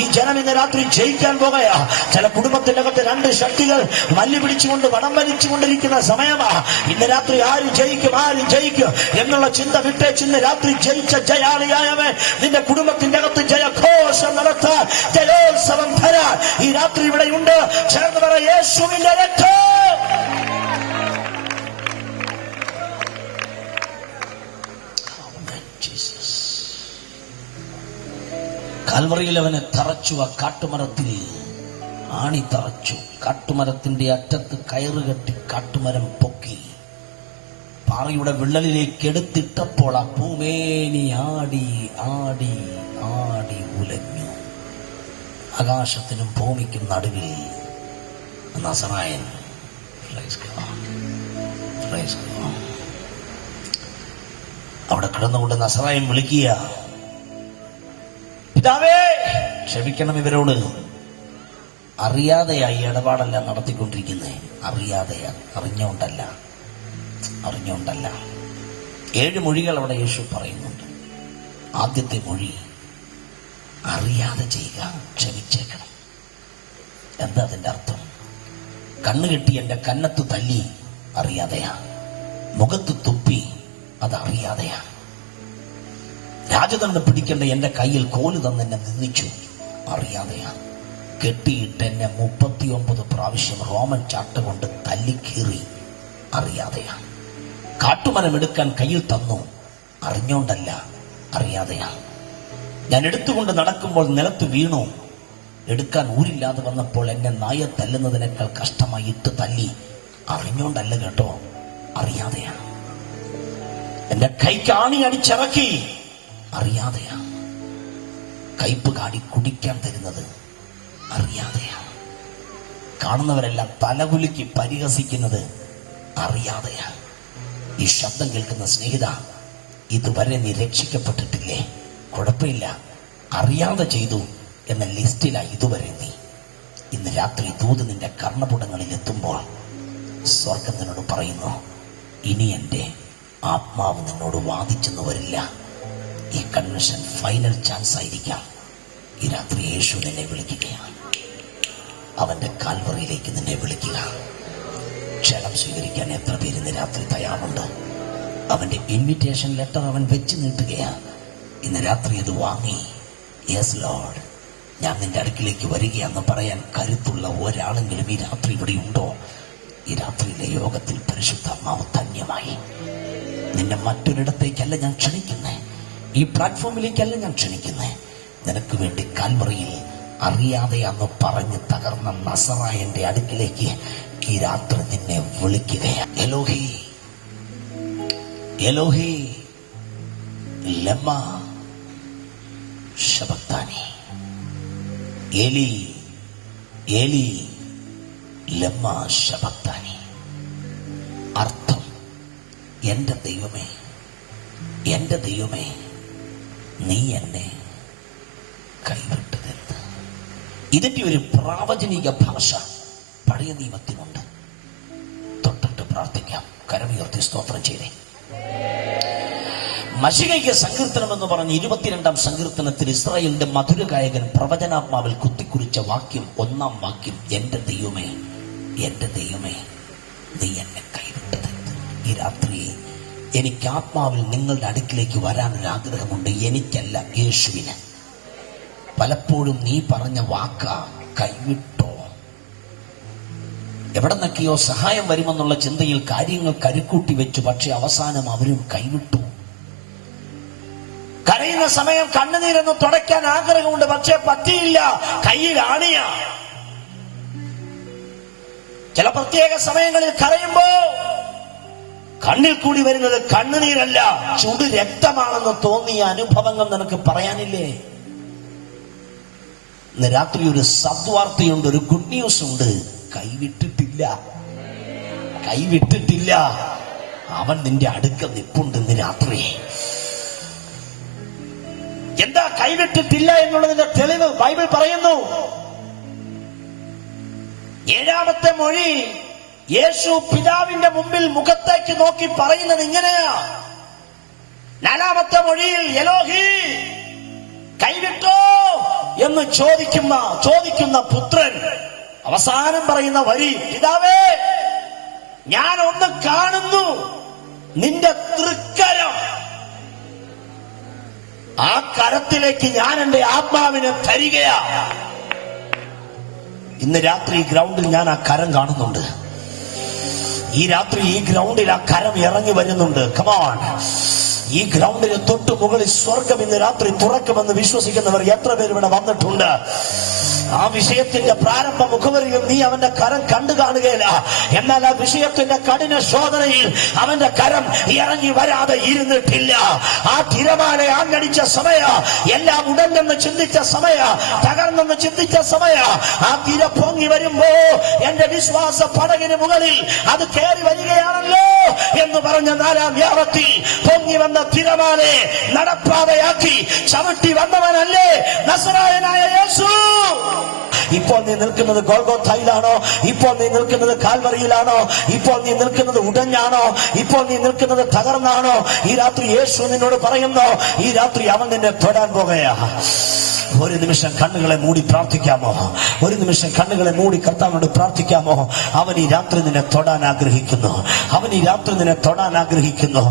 ഈ ജനം ഇന്ന് രാത്രി ജയിക്കാൻ പോകുകയാ. ചില കുടുംബത്തിന്റെ അകത്ത് രണ്ട് ശക്തികൾ മല്ലി പിടിച്ചുകൊണ്ട് വടം വലിച്ചുകൊണ്ടിരിക്കുന്ന സമയമാ. ഇന്ന് രാത്രി ആര് ജയിക്കും, ആര് ജയിക്കും എന്നുള്ള ചിന്ത വിട്ടേച്ച് ഇന്ന് രാത്രി ജയിച്ച ജയാളിയായവൻ നിന്റെ കുടുംബത്തിന്റെ അകത്ത് ജയഘോഷം നടത്താൻ, ജയോത്സവം തരാൻ ഈ രാത്രി ഇവിടെയുണ്ട്. ചേർന്ന് പറ, യേശുവിന്റെ രക്തം. കാൽവറിയിൽ അവനെ തറച്ചു, ആ കാട്ടുമരത്തിൽ ആണി തറച്ചു. കാട്ടുമരത്തിന്റെ അറ്റത്ത് കയറുകെട്ടി കാട്ടുമരം പൊക്കി പാറയുടെ വിള്ളലിലേക്ക് എടുത്തിട്ടപ്പോൾ ആ പൂമേനി ആടി ആടി ആടി ഉലഞ്ഞു. ആകാശത്തിനും ഭൂമിക്കും നടുവിൽ നസറായൻ അവിടെ കിടന്നുകൊണ്ട് നസറായൻ വിളിക്കുക, പിതാവേ ക്ഷമിക്കണം ഇവരോട്. അറിയാതെയായി ഇടപാടല്ല നടത്തിക്കൊണ്ടിരിക്കുന്നത്, അറിയാതെയാ, അറിഞ്ഞുകൊണ്ടല്ല. 7 മൊഴികൾ അവിടെ യേശു പറയുന്നുണ്ട്. ആദ്യത്തെ മൊഴി, അറിയാതെ ചെയ്യുക, ക്ഷമിച്ചേക്കണം. എന്താ അതിന്റെ അർത്ഥം? കണ്ണുകെട്ടി എന്റെ കന്നത്ത് തല്ലി, അറിയാതെയാ. മുഖത്ത് തുപ്പി, അത് അറിയാതെയാ. രാജദണ്ഡം പിടിക്കേണ്ട എന്റെ കയ്യിൽ കോല് തന്നെ നിന്ദിച്ചു, അറിയാതെയാ. കെട്ടിയിട്ട് എന്നെ 39 പ്രാവശ്യം റോമൻ ചാട്ട കൊണ്ട് തല്ലിക്കീറി, അറിയാതെയാ. കാട്ടുമരം എടുക്കാൻ കയ്യിൽ തന്നു, അറിഞ്ഞോണ്ടല്ല, അറിയാതെയാ. ഞാൻ എടുത്തുകൊണ്ട് നടക്കുമ്പോൾ നിലത്ത് വീണു, എടുക്കാൻ ഊരില്ലാതെ വന്നപ്പോൾ എന്നെ നായ തല്ലുന്നതിനേക്കാൾ കഷ്ടമായി ഇട്ട് തല്ലി, അറിഞ്ഞോണ്ടല്ല കേട്ടോ, അറിയാതെയാ. എന്റെ കൈക്ക് ആണി അടിച്ചിറക്കി, അറിയാതെയാ. കയ്പ് കാടി കുടിക്കാൻ തരുന്നത് അറിയാതെയാ. കാണുന്നവരെല്ലാം തലകുലുക്കി പരിഹസിക്കുന്നത് അറിയാതെയാ. ഈ ശബ്ദം കേൾക്കുന്ന സ്നേഹിത, ഇതുവരെ നീ രക്ഷിക്കപ്പെട്ടിട്ടില്ലേ? കുഴപ്പമില്ല, അറിയാതെ ചെയ്തു എന്ന ലിസ്റ്റിലായി ഇതുവരെ നീ. ഇന്ന് രാത്രി ദൂത് നിന്റെ കർണപുടങ്ങളിൽ എത്തുമ്പോൾ സ്വർഗം നിന്നോട് പറയുന്നു, ഇനി എന്റെ ആത്മാവ് നിന്നോട് വാദിച്ചെന്ന് വരില്ല. ഈ കൺവെൻഷൻ ഫൈനൽ ചാൻസ് ആയിരിക്കാം. ഈ രാത്രി യേശു നിന്നെ വിളിക്കുകയാണ്. അവന്റെ കാൽവറിയിലേക്ക് നിന്നെ വിളിക്കുക. ക്ഷണം സ്വീകരിക്കാൻ എത്ര പേര് ഇന്ന് രാത്രി തയ്യാറുണ്ട്? അവന്റെ ഇൻവിറ്റേഷൻ ലെറ്റർ അവൻ വെച്ച് നീട്ടുകയാണ്. ഇന്ന് രാത്രി ഇത് വാങ്ങി, യെസ് ലോർഡ്, ഞാൻ നിന്റെ അടുക്കിലേക്ക് വരികയാണെന്ന് പറയാൻ കരുത്തുള്ള ഒരാളെങ്കിലും ഈ രാത്രി ഇവിടെ ഉണ്ടോ? ഈ രാത്രിയിലെ യോഗത്തിൽ പരിശുദ്ധാത്മാവ് ധന്യമായി. നിന്നെ മറ്റൊരിടത്തേക്കല്ല ഞാൻ ക്ഷണിക്കുന്നേ, ഈ പ്ലാറ്റ്ഫോമിലേക്കല്ല ഞാൻ ക്ഷണിക്കുന്നേ. നിനക്ക് വേണ്ടി കാൽവറിയിൽ അറിയാതെ അന്ന് പറഞ്ഞ് തകർന്ന നസറായന്റെ അടുക്കിലേക്ക് ഈ രാത്രി നിന്നെ വിളിക്കുകയാണ്. എലോഹി എലോഹി ലമ്മ ശബക്താനി, ഏലി ഏലി ലമ്മ ശബക്താനി. അർത്ഥം, എന്റെ ദൈവമേ, എന്റെ ദൈവമേ, നീ എന്നെ കൈവിട്ടതെന്ത്? ഇതിന്റെ ഒരു പ്രാവചനിക ഭാഷ പഴയ നിയമത്തിനുണ്ട്. തൊട്ടിട്ട് പ്രാർത്ഥിക്കാം. കരമുയർത്തി സ്തോത്രം ചെയ്തേ. മശികയ്ക്ക് സങ്കീർത്തനം എന്ന് പറഞ്ഞ് 22-ാം സങ്കീർത്തനത്തിൽ ഇസ്രായേലിന്റെ മധുര ഗായകൻ പ്രവചനാത്മാവിൽ കുത്തിക്കുറിച്ച വാക്യം, 1-ാം വാക്യം, എന്റെ ദൈവമേ, എന്റെ ദൈവമേ, നീ എന്നെ കൈവിട്ടതെന്ത്? ഈ രാത്രി എനിക്ക് ആത്മാവിൽ നിങ്ങളുടെ അടുക്കിലേക്ക് വരാനൊരു ആഗ്രഹമുണ്ട്. എനിക്കല്ല, യേശുവിന്. പലപ്പോഴും നീ പറഞ്ഞ വാക്ക കൈവിട്ടോ? എവിടെ നിന്നൊക്കെയോ സഹായം വരുമെന്നുള്ള ചിന്തയിൽ കാര്യങ്ങൾ കരുക്കൂട്ടി വെച്ചു. പക്ഷെ അവസാനം അവരും കൈവിട്ടു. കരയുന്ന സമയം കണ്ണുനീരൊന്ന് തുടയ്ക്കാൻ ആഗ്രഹമുണ്ട്, പക്ഷെ പറ്റിയില്ല. കയ്യിൽ ആണിയ. ചില പ്രത്യേക സമയങ്ങളിൽ കരയുമ്പോ കണ്ണിൽ കൂടി വരുന്നത് കണ്ണുനീരല്ല, ചുടു രക്തമാണെന്ന് തോന്നിയ അനുഭവങ്ങൾ നിനക്ക് പറയാനില്ലേ? ഇന്ന് രാത്രി ഒരു സദ്വാർത്തയുണ്ട്, ഒരു ഗുഡ് ന്യൂസ് ഉണ്ട്. കൈവിട്ടിട്ടില്ല, കൈവിട്ടിട്ടില്ല. അവൻ നിന്റെ അടുക്ക നിപ്പുണ്ട് ഇന്ന് രാത്രി. എന്താ കൈവിട്ടിട്ടില്ല എന്നുള്ളതിന്റെ തെളിവ് ബൈബിൾ പറയുന്നു. 7-ാമത്തെ മൊഴി യേശു പിതാവിന്റെ മുമ്പിൽ മുഖത്തേക്ക് നോക്കി പറയുന്നത് ഇങ്ങനെയാ. 4-ാമത്തെ മൊഴിയിൽ എലോഹി കൈവിട്ടോ എന്ന് ചോദിക്കുന്ന പുത്രൻ അവസാനം പറയുന്ന വരി, പിതാവേ ഞാൻ ഒന്ന് കാണുന്നു നിന്റെ തൃക്കരം. ആ കരത്തിലേക്ക് ഞാൻ എന്റെ ആത്മാവിനെ തരികയാ. ഇന്ന് രാത്രി ഈ ഗ്രൗണ്ടിൽ ഞാൻ ആ കരം കാണുന്നുണ്ട്. ഈ രാത്രി ഈ ഗ്രൗണ്ടിൽ ആ കരം ഇറങ്ങി വരുന്നുണ്ട്. കമോൺ, ഈ ഗ്രൗണ്ടിന് തൊട്ടു മുകളിൽ സ്വർഗം ഇന്ന് രാത്രി തുറക്കുമെന്ന് വിശ്വസിക്കുന്നവർ എത്ര പേര് ഇവിടെ വന്നിട്ടുണ്ട്? ആ വിഷയത്തിന്റെ പ്രാരംഭ മുഖവരിയിൽ നീ അവന്റെ കരം കണ്ടു കാണുകയില്ല. എന്നാൽ ആ വിഷയത്തിന്റെ കഠിന ശോധനയിൽ അവന്റെ കരം ഇറങ്ങി വരാതെ ഇരുന്നിട്ടില്ല. ആ തിരമാല ആഞ്ഞടിച്ച സമയ, എല്ലാം ഉടനെന്ന് ചിന്തിച്ച സമയ, തകർന്നെന്ന് ചിന്തിച്ച സമയ, ആ തിര പൊങ്ങി വരുമ്പോ എന്റെ വിശ്വാസ പടകിന് മുകളിൽ അത് കയറി വരികയാണല്ലോ എന്ന് പറഞ്ഞ 4-ാം യാമത്തിൽ പൊങ്ങി വന്ന തിരമാലെ നടപ്പാതയാക്കി ചവിട്ടി വന്നവനല്ലേ നസറായനായ യേശു. ഇപ്പോൾ നീ നിൽക്കുന്നത് ഗോൽഗോഥയിലാണോ? ഇപ്പോൾ നീ നിൽക്കുന്നത് കാൽവറിയിലാണോ? ഇപ്പോൾ നീ നിൽക്കുന്നത് ഉടഞ്ഞാണോ? ഇപ്പോൾ നീ നിൽക്കുന്നത് തകർന്നാണോ? ഈ രാത്രി യേശു നിന്നോട് പറയുന്നു, ഈ രാത്രി അവൻ നിന്നെ തൊടാൻ പോകുകയാ. ഒരു നിമിഷം കണ്ണുകളെ മൂടി പ്രാർത്ഥിക്കാമോ? ഒരു നിമിഷം കണ്ണുകളെ മൂടി കർത്താവിനോട് പ്രാർത്ഥിക്കാമോ? അവൻ ഈ രാത്രി നിന്നെ തൊടാൻ ആഗ്രഹിക്കുന്നു. അവൻ ഈ രാത്രി നിന്നെ തൊടാൻ ആഗ്രഹിക്കുന്നു.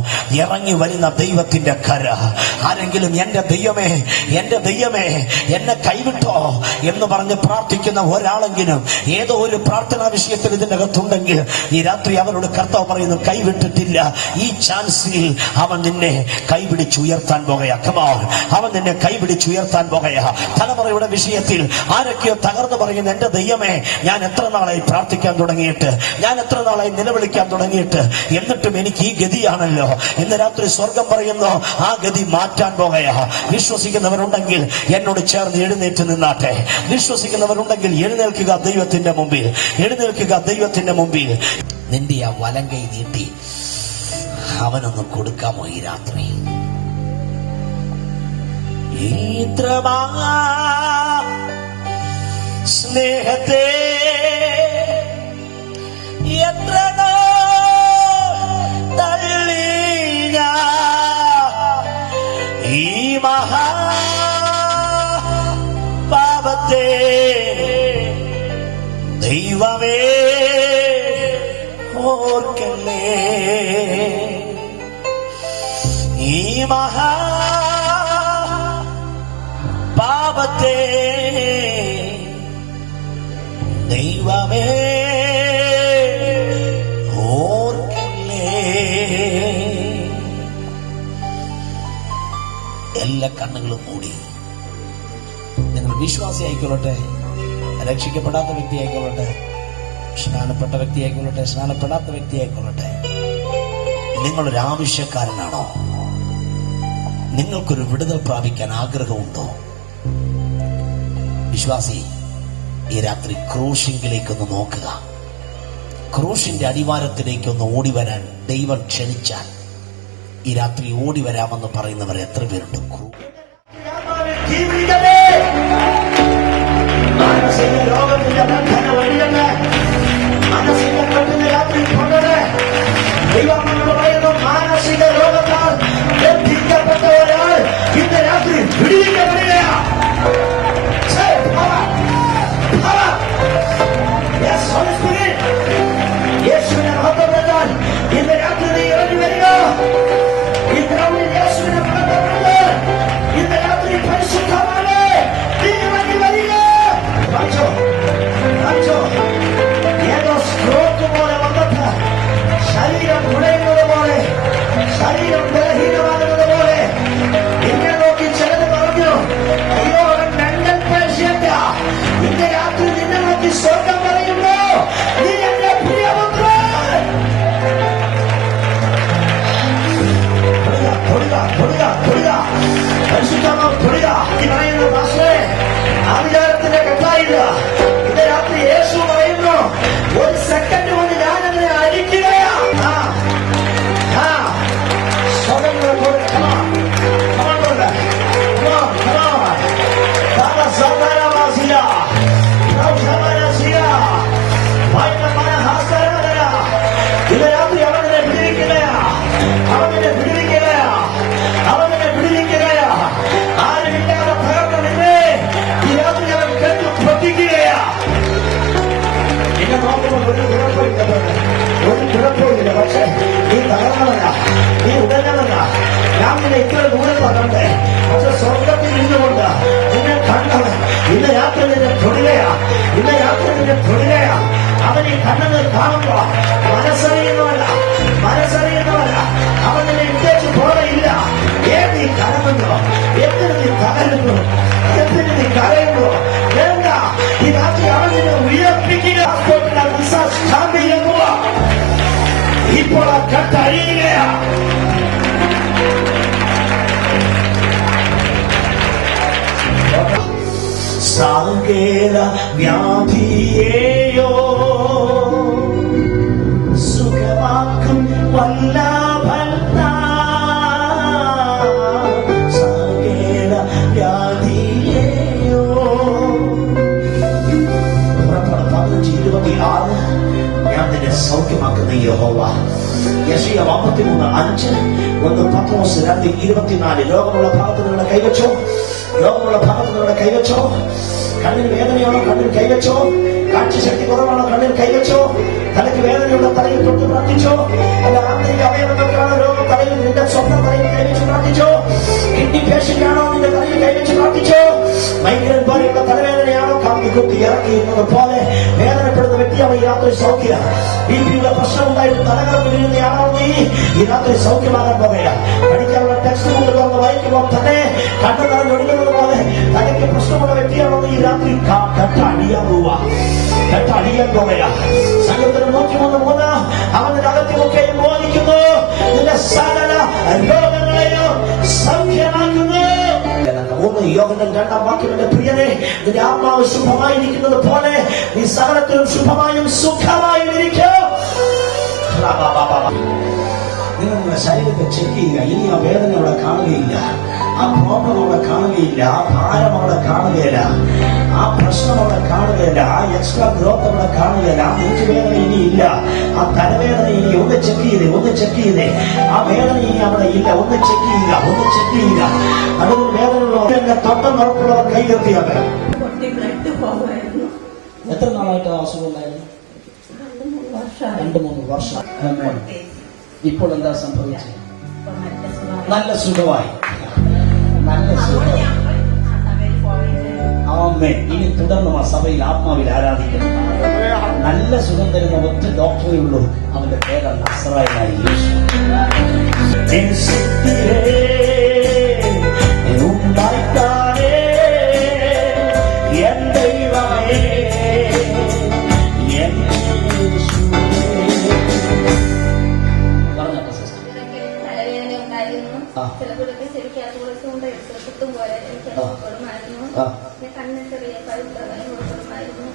ഇറങ്ങി വരുന്ന ദൈവത്തിന്റെ കര. ആരെങ്കിലും എന്റെ ദൈവമേ, എന്റെ ദൈവമേ എന്നെ കൈവിട്ടോ എന്ന് പറഞ്ഞ് പ്രാർത്ഥിക്കുന്ന ഒരാളെങ്കിലും ഏതോ ഒരു പ്രാർത്ഥനാ വിഷയത്തിൽ ഇതിന്റെ അകത്തുണ്ടെങ്കിൽ ഈ രാത്രി അവരോട് കർത്താവ് പറയുന്നു, കൈവിട്ടിട്ടില്ല. ഈ ചാൻസിൽ അവൻ നിന്നെ കൈപിടിച്ചുയർത്താൻ പോകുകയാ. കമോൺ, അവൻ നിന്നെ കൈപിടിച്ചുയർത്താൻ പോകുകയാ. തലമുറയുടെ വിഷയത്തിൽ ആരൊക്കെയോ തകർന്നു പറയുന്നു, എന്റെ ദൈവമേ ഞാൻ എത്ര നാളായി പ്രാർത്ഥിക്കാൻ തുടങ്ങിയിട്ട്, ഞാൻ എത്ര നാളായി നിലവിളിക്കാൻ തുടങ്ങിയിട്ട്, എന്നിട്ടും എനിക്ക് ഈ ഗതിയാണല്ലോ. ഇന്ന് രാത്രി സ്വർഗം പറയുന്നു, ആ ഗതി മാറ്റാൻ പോകുകയാ. വിശ്വസിക്കുന്നവരുണ്ടെങ്കിൽ എന്നോട് ചേർന്ന് എഴുന്നേറ്റ് നിന്നാട്ടെ. വിശ്വസിക്കുന്നവരുണ്ടെങ്കിൽ എഴുന്നേൽക്കുക ദൈവത്തിന്റെ മുമ്പിൽ, എഴുന്നേൽക്കുക ദൈവത്തിന്റെ മുമ്പിൽ. നിന്റെ ആ വലം കൈ നീട്ടി അവനൊന്ന് കൊടുക്കാമോ ഈ രാത്രി? ഇത്രമാ സ്നേഹത്തെ എത്ര തള്ളി ഈ മഹാ പാപത്തെ ദൈവമേ ഓർക്കല്ലേ. ഈ മഹാ പാപത്തെ ദൈവമേ ഓർക്കല്ലേ. എല്ലാ കണ്ണുകളും മൂടി. നിങ്ങൾ വിശ്വാസി ആയിക്കൊള്ളട്ടെ, രക്ഷിക്കപ്പെടാത്ത വ്യക്തി ആയിക്കൊള്ളട്ടെ, സ്നാനപ്പെട്ട വ്യക്തി ആയിക്കൊള്ളട്ടെ, സ്നാനപ്പെടാത്ത വ്യക്തി ആയിക്കൊള്ളട്ടെ, നിങ്ങളൊരു ആവശ്യക്കാരനാണോ? നിങ്ങൾക്കൊരു വിടുതൽ പ്രാപിക്കാൻ ആഗ്രഹമുണ്ടോ? വിശ്വാസി, ഈ രാത്രി ക്രൂശിങ്കിലേക്കൊന്ന് നോക്കുക. ക്രൂശിന്റെ അടിവാരത്തിലേക്കൊന്ന് ഓടി വരാൻ ദൈവം ക്ഷണിച്ചാൽ ഈ രാത്രി ഓടി വരാമെന്ന് പറയുന്നവർ എത്ര പേരുണ്ട്? ലോകത്തിന്റെ ബന്ധന വഴിയല്ല, മനസ്സിന്റെ കണ്ണിന് രാത്രി കൊണ്ടത് ദൈവം പറയുന്നു, മാനസിക രോഗത്താൽ ബന്ധിക്കപ്പെട്ട ഒരാൾ ഇന്ന് രാത്രി പിടിക്കപ്പെടുകയാണ്. യേശുവിനെ മഹത്വപ്പെട്ടാൽ ഇന്ന് രാത്രി നീ ഇറങ്ങി വരിക. ഈ ഗ്രൗണ്ടിൽ യേശുവിനെ മഹത്വപ്പെടുക. ഇന്ന് രാത്രി പരിശുദ്ധമാണ്, നീ ഇറങ്ങി വരിക. ഏതോ സ്ട്രോക്ക് പോലെ വന്നിട്ട് ശരീരം കുടയുന്ന കണ്ണുകൾ കാണുമ്പോ മനസ്സറിയുന്നവല്ല അവൻ നിന്നെ ഇട്ടേച്ച് പോകയില്ല. ഏത് നീ കരയുന്നു, എന്തിന് നീ തകരുന്നു, എന്തിന് നീ കരയുന്നു, എന്താ ഈ രാത്രി അവൻ നിന്നെ ഉയർപ്പിക്കുക. സ്റ്റാമ്പ് ചെയ്യുക. ഇപ്പോൾ ആ കട്ടഴിയുകയാ. സകല വ്യാധിയെയോ സുഖമാക്കും വല്ലഭൻ സകല വ്യാധിയെയോ. പുറപ്പാട് 15:26 ഞാൻ നിന്നെ സൗഖ്യമാക്കുന്ന യഹോവ. യെശയ്യാ 53:5. 1 പത്രോസ് 2:24. രോഗമുള്ള ഭാഗത്ത് നിങ്ങളുടെ കൈവച്ചോ, കണ്ണിന് വേദനയാണോ കണ്ണിൽ കൈവച്ചോ, കാഴ്ചശക്തി കുറവാണോ കണ്ണിൽ കൈവച്ചോ, തലയ്ക്ക് വേദനയുള്ള തലയിൽ തൊട്ട് പ്രാർത്ഥിച്ചോ, അല്ല ആന്തരിക അവയവങ്ങൾക്കാണോ രോഗം തലയിൽ നിന്റെ സ്വന്തം തലയിൽ കൈവച്ച് പ്രാർത്ഥിച്ചോ, കിഡ്നി പേഷ്യന്റാണോ നിന്റെ തലയിൽ കൈവച്ച് പ്രാർത്ഥിച്ചോ, മൈഗ്രൈൻ പോലെയുള്ള തലവേദനയാണോ കാമ്പി കുത്തി ഇറക്കിയിരുന്നത് പോലെ വേദനപ്പെടുന്ന വ്യക്തിയാണ് ഈ രാത്രി സൗഖ്യ. ബിപിയുടെ പ്രശ്നമുണ്ടായിട്ട് തലകറങ്ങി വീഴുന്നയാണോ നീ ഈ രാത്രി സൗഖ്യമാകാൻ പോകുക. പഠിക്കാനുള്ള ടെക്സ്റ്റ് ബുക്ക് തുറന്ന് വായിക്കുമ്പോൾ തന്നെ കണ്ണു നിറഞ്ഞൊടുക്കുന്നത് പോലെ തലയ്ക്ക് പ്രശ്നമുള്ള വ്യക്തിയാണോ നീ ഈ രാത്രി കെട്ടടിയാൻ പോവുക. സങ്കീർത്തനം 103 അവന്റെ അകത്യമൊക്കെയും ബോധിക്കുന്നു, നിന്റെ സകല രോഗങ്ങളെയും സൗഖ്യമാക്കുന്നു. യോഹന്നാൻ 2-ാം വാക്യം, എന്റെ പ്രിയനെ, നിന്റെ ആത്മാവ് ശുഭമായിരിക്കുന്നത് പോലെ നീ സകലത്തിലും ശുഭമായും സുഖമായും ഇരിക്കും. നിങ്ങളുടെ ശരീരത്തെ ചെക്ക് ചെയ്യുക. ഇനി ആ വേദന അവിടെ കാണുകയില്ല, ആ പ്രോബ്ലം അവിടെ കാണുകയില്ല, ആ ഭാരം അവിടെ കാണുകയില്ല, ആ പ്രശ്നം അവിടെ കാണുകയില്ല, ആ എക്സ്ട്രാ ഗ്രോത്ത് അവിടെ കാണുകയില്ല, ആ നെഞ്ചുവേദന ഇനി ഇല്ല, ആ തലവേദന ഇനി ഒന്ന് ചെക്ക് ചെയ്തേ, ആ വേദന ഇനി അവിടെ ഇല്ല. ഒന്ന് ചെക്ക് ചെയ്യുക. അതുകൊണ്ട് വേദനയുള്ള തൊട്ടം ഉറപ്പുള്ളവർ കൈകർത്തിയാൽ. എത്ര നാളായിട്ട് അസുഖം ഉണ്ടായിരുന്നു? 2-3 വർഷം. ഇപ്പോൾ എന്താ സംഭവിച്ചത്? നല്ല സുഖമായി. ആമേൻ. ഇനി തുടർന്നും ആ സഭയിൽ ആത്മാവിൽ ആരാധിക്കണം. നല്ല സുഖം തരുന്ന ഒറ്റ ഡോക്ടറേ ഉള്ളൂ, അവന്റെ പേര് നസറായനായ യേശു.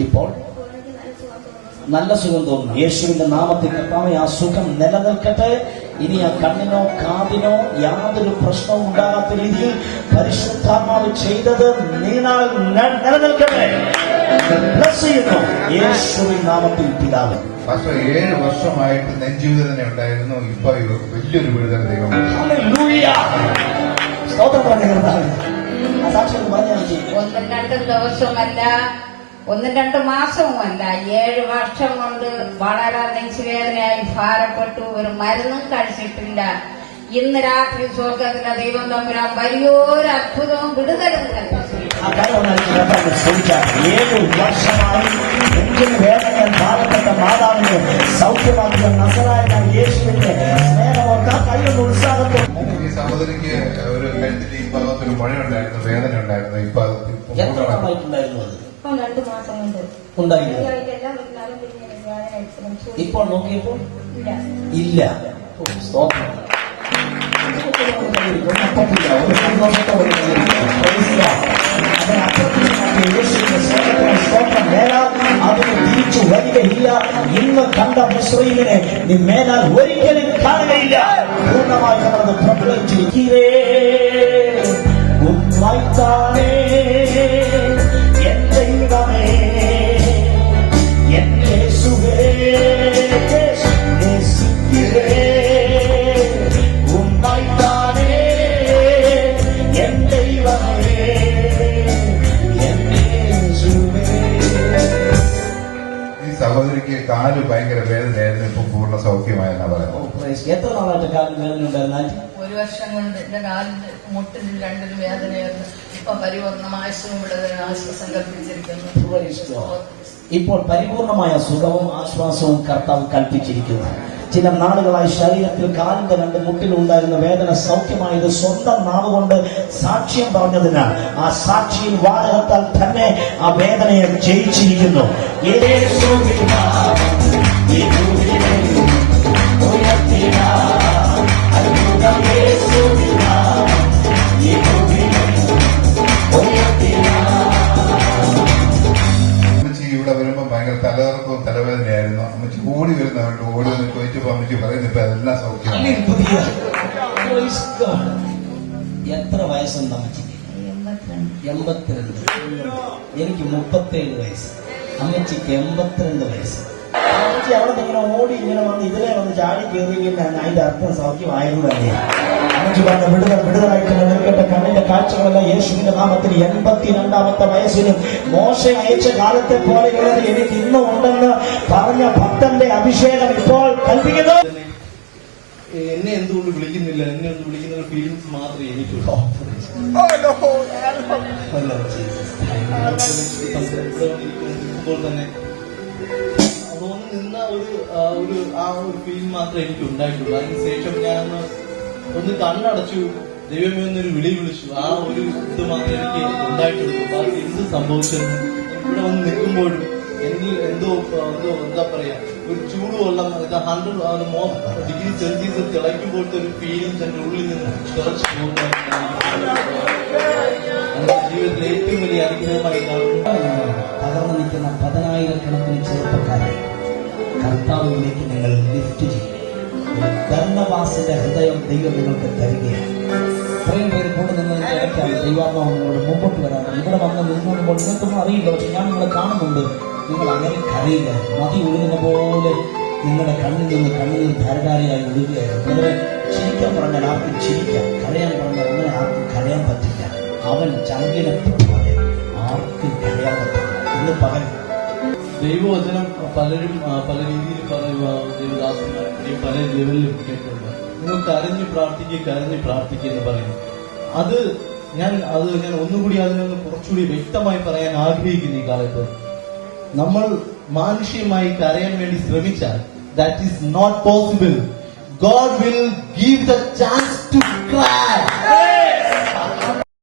ഇപ്പോൾ നല്ല സുഖം തോന്നുന്നു. യേശുവിന്റെ നാമത്തിൽ കർത്താവേ ആ സുഖം നിലനിൽക്കട്ടെ. ഇനി ആ കണ്ണിനോ കാതിനോ യാതൊരു പ്രശ്നവും ഉണ്ടാകാത്ത രീതിയിൽ പരിശുദ്ധാത്മാവ് ചെയ്തത് നീനാൾ നിലനിൽക്കട്ടെ. യേശുവിൻ നാമത്തിൽ പിതാവ്. 7 വർഷമായിട്ട് നെഞ്ചുവേദന ഉണ്ടായിരുന്നു. ഇപ്പൊ വലിയൊരു വിടുതൽ ദൈവം. ഒന്നും രണ്ടും ദിവസമല്ല, 1-2 മാസവുമല്ല, 7 വർഷം കൊണ്ട് വളരെ നെഞ്ചുവേദനയായി ഭാരപ്പെട്ടു. ഒരു മരുന്നും കഴിച്ചിട്ടില്ല. ഇന്ന് രാത്രി സ്വർഗത്തിലെ ദൈവം തമ്പുരാൻ വലിയൊരു അത്ഭുതവും വിടുതലും കൽപ്പിച്ചു. 7 വർഷമായി നെഞ്ചിന് വേദനയാൽ ഭാരപ്പെട്ട മാതാവിനെ സൗഖ്യമാക്കിയ നസറായനായ യേശുവിന്റെ സ്നേഹമൊക്കെ കയ്യൊന്ന് ഉത്സാഹത്തിൽ. ഈ സഹോദരിക്ക് ഒരു കഴുത്തിൽ ഈ ഭാഗത്തൊരു മുഴയുണ്ടായിരുന്നു, വേദന ഉണ്ടായിരുന്നു. ഇപ്പൊ എത്ര നാളായിട്ടുണ്ടായിരുന്നു? 2 മാസം കൊണ്ട് ഉണ്ടായിരുന്നു. ഇപ്പോൾ നോക്കിയപ്പോൾ ഇല്ല. അതിന് തിരിച്ചു വരികയില്ല. ഇന്ന് കണ്ട മിസ്രയീമിനെ നീ മേലാൽ ഒരിക്കലും കാണുകയില്ല. പൂർണ്ണമായി നമ്മളത് പ്രബലിച്ചിരിക്കേ. ഉന്മൈത്താനേ എൻ ദൈവമേ, എൻ യേശുവേ, നേസിக்கிறേ. ഉന്മൈത്താനേ എൻ ദൈവമേ, എൻ യേശുവേ. ഈ സഹോദരിക്ക് കാല് ഭയങ്കര വേദനയായിരുന്നു. ഇപ്പൊ പൂർണ്ണ സൗഖ്യമായെന്നാ പറയുന്നത്. എത്ര നാളായിട്ട് കാലിന് വേദന ഉണ്ടായിരുന്നു? 1 വർഷം കൊണ്ട് എന്റെ കാലിന് മുട്ടിന് 2 വേദനയായിരുന്നു. ഇപ്പൊ പരിപൂർണമായ ആശ്വാസം കൽപ്പിച്ചിരിക്കുന്നു. ഇപ്പോൾ പരിപൂർണമായ സുഖവും ആശ്വാസവും കർത്താവ് കൽപ്പിച്ചിരിക്കുന്നു. ചില നാളുകളായി ശരീരത്തിൽ കാലിന്റെ 2 മുട്ടിലുണ്ടായിരുന്ന വേദന സൗഖ്യമായത് സ്വന്തം നാവ് കൊണ്ട് സാക്ഷ്യം പറഞ്ഞതിനാൽ ആ സാക്ഷിയിൽ വാചകത്താൽ തന്നെ ആ വേദനയെ ജയിച്ചിരിക്കുന്നു. അമ്മച്ചി ഇവിടെ വരുമ്പോ ഭയങ്കര തലകറക്കവും തലവേദനയായിരുന്നു. അമ്മച്ചി ഓടി വരുന്നവരുടെ ഓടി വന്ന് ചോദിച്ചപ്പോ അമ്മച്ചി പറയുന്നു ഇപ്പൊ അതെല്ലാം സൗഖ്യമാണ്. എത്ര വയസ്സുണ്ട് അമ്മച്ചിക്ക്? 82. എനിക്ക് 37 വയസ്സ്. അമ്മച്ചിക്ക് 82 വയസ്സ്. അമ്മച്ചി അവിടെ ഇങ്ങനെ ഓടി ഇങ്ങനെ വന്ന് ഇതിലെ വന്ന് ചാടി കയറിയില്ല. അതിന്റെ അർത്ഥം സൗഖ്യമായിരുന്നു തന്നെ. അമ്മച്ചി പറഞ്ഞ വിടുതലായിട്ട് നിൽക്കേണ്ട കണ്ണിന്റെ കാഴ്ചകളെല്ലാം യേശുവിന്റെ നാമത്തിൽ 82ാമത്തെ വയസ്സിലും മോശ അയച്ച കാലത്തെ പോലെയുള്ളത് എനിക്ക് ഇന്നും ഉണ്ടെന്ന് പറഞ്ഞ ഭക്തന്റെ അഭിഷേകം ഇപ്പോൾ കൽപ്പിക്കുന്നു. എന്നെ എന്തുകൊണ്ട് വിളിക്കുന്നില്ല? എന്നെ ഒന്ന് വിളിക്കുന്ന ഫീലിംഗ്സ് മാത്രമേ എനിക്കുള്ളൂ. ഇപ്പോൾ തന്നെ അതൊന്ന് നിന്ന ഒരു ഫീൽ മാത്രമേ എനിക്ക് ഉണ്ടായിട്ടുള്ളൂ. അതിനുശേഷം ഞാൻ ഒന്ന് കണ്ണടച്ചു, ദൈവമേ എന്നൊരു വിളി വിളിച്ചു. ആ ഒരു ഇത് മാത്രമേ എനിക്ക് ഉണ്ടായിട്ടുള്ളൂ. ബാക്കി എന്ത് സംഭവിച്ചെന്ന് ഇവിടെ വന്ന് നിൽക്കുമ്പോഴും എന്നിൽ എന്തോ എന്താ പറയാ, ഒരു ചൂടുവെള്ളം 100 ഡിഗ്രി സെൽഷ്യസ് തിളയ്ക്കുമ്പോഴത്തെ ഒരു ഫീലിംഗ്സ് എന്റെ ഉള്ളിൽ നിന്ന് തിളച്ചു പോകുന്ന ജീവിതത്തിലെ ഏറ്റവും വലിയ അനുഗ്രഹമായി തകർന്നു നിൽക്കുന്ന 10,000-കണക്കിന് ചെറുപ്പക്കാരെ കർത്താവിലേക്ക് നിങ്ങൾ ലിഫ്റ്റ് ചെയ്യും. ധർമ്മവാസിന്റെ ഹൃദയം ദൈവം നിങ്ങൾക്ക് തരികയാണ്. ഇത്രയും പേര് കൂടെ നിന്നതിന്റെ ഇടയ്ക്കാണ് ദൈവാത്മാവ് നിങ്ങളോട് മുമ്പോട്ട് വരാറ്. ഇവിടെ വന്ന് നിന്നോടുമ്പോൾ നിങ്ങൾക്കൊന്നും അറിയില്ല, പക്ഷെ ഞാൻ നിങ്ങളെ കാണുന്നുണ്ട്. നിങ്ങൾ അങ്ങനെ കരയില്ല. നദി ഒഴുകുന്ന പോലെ നിങ്ങളുടെ കണ്ണിൽ നിന്ന് കണ്ണീർ ധാരധാരയായി ഒഴുകുകയായിരുന്നു. വളരെ ചിരിക്കാൻ പറഞ്ഞാൽ ആർക്കും ചിരിക്കാം, കരയാൻ പറഞ്ഞാൽ അങ്ങനെ ആർക്കും കരയാൻ പറ്റില്ല. അവൻ ചങ്കിനെത്തുപോലെ ആർക്കും കരയാൻ പറ്റില്ല. ഇന്ന് പകരം ദൈവവചനം പലരും പല രീതിയിൽ പറയുക, ദേവദാസന്മാർ പല ലെവലിലും കേട്ടിട്ടുണ്ട്. നിങ്ങൾ കരഞ്ഞു പ്രാർത്ഥിക്കുക എന്ന് പറയുന്നു. അത് ഞാൻ ഒന്നുകൂടി അതിനൊന്ന് കുറച്ചുകൂടി വ്യക്തമായി പറയാൻ ആഗ്രഹിക്കുന്നു. ഈ കാലത്ത് നമ്മൾ മാനുഷികമായി കരയാൻ വേണ്ടി ശ്രമിച്ചാൽ that is not possible. God will give the chance to cry.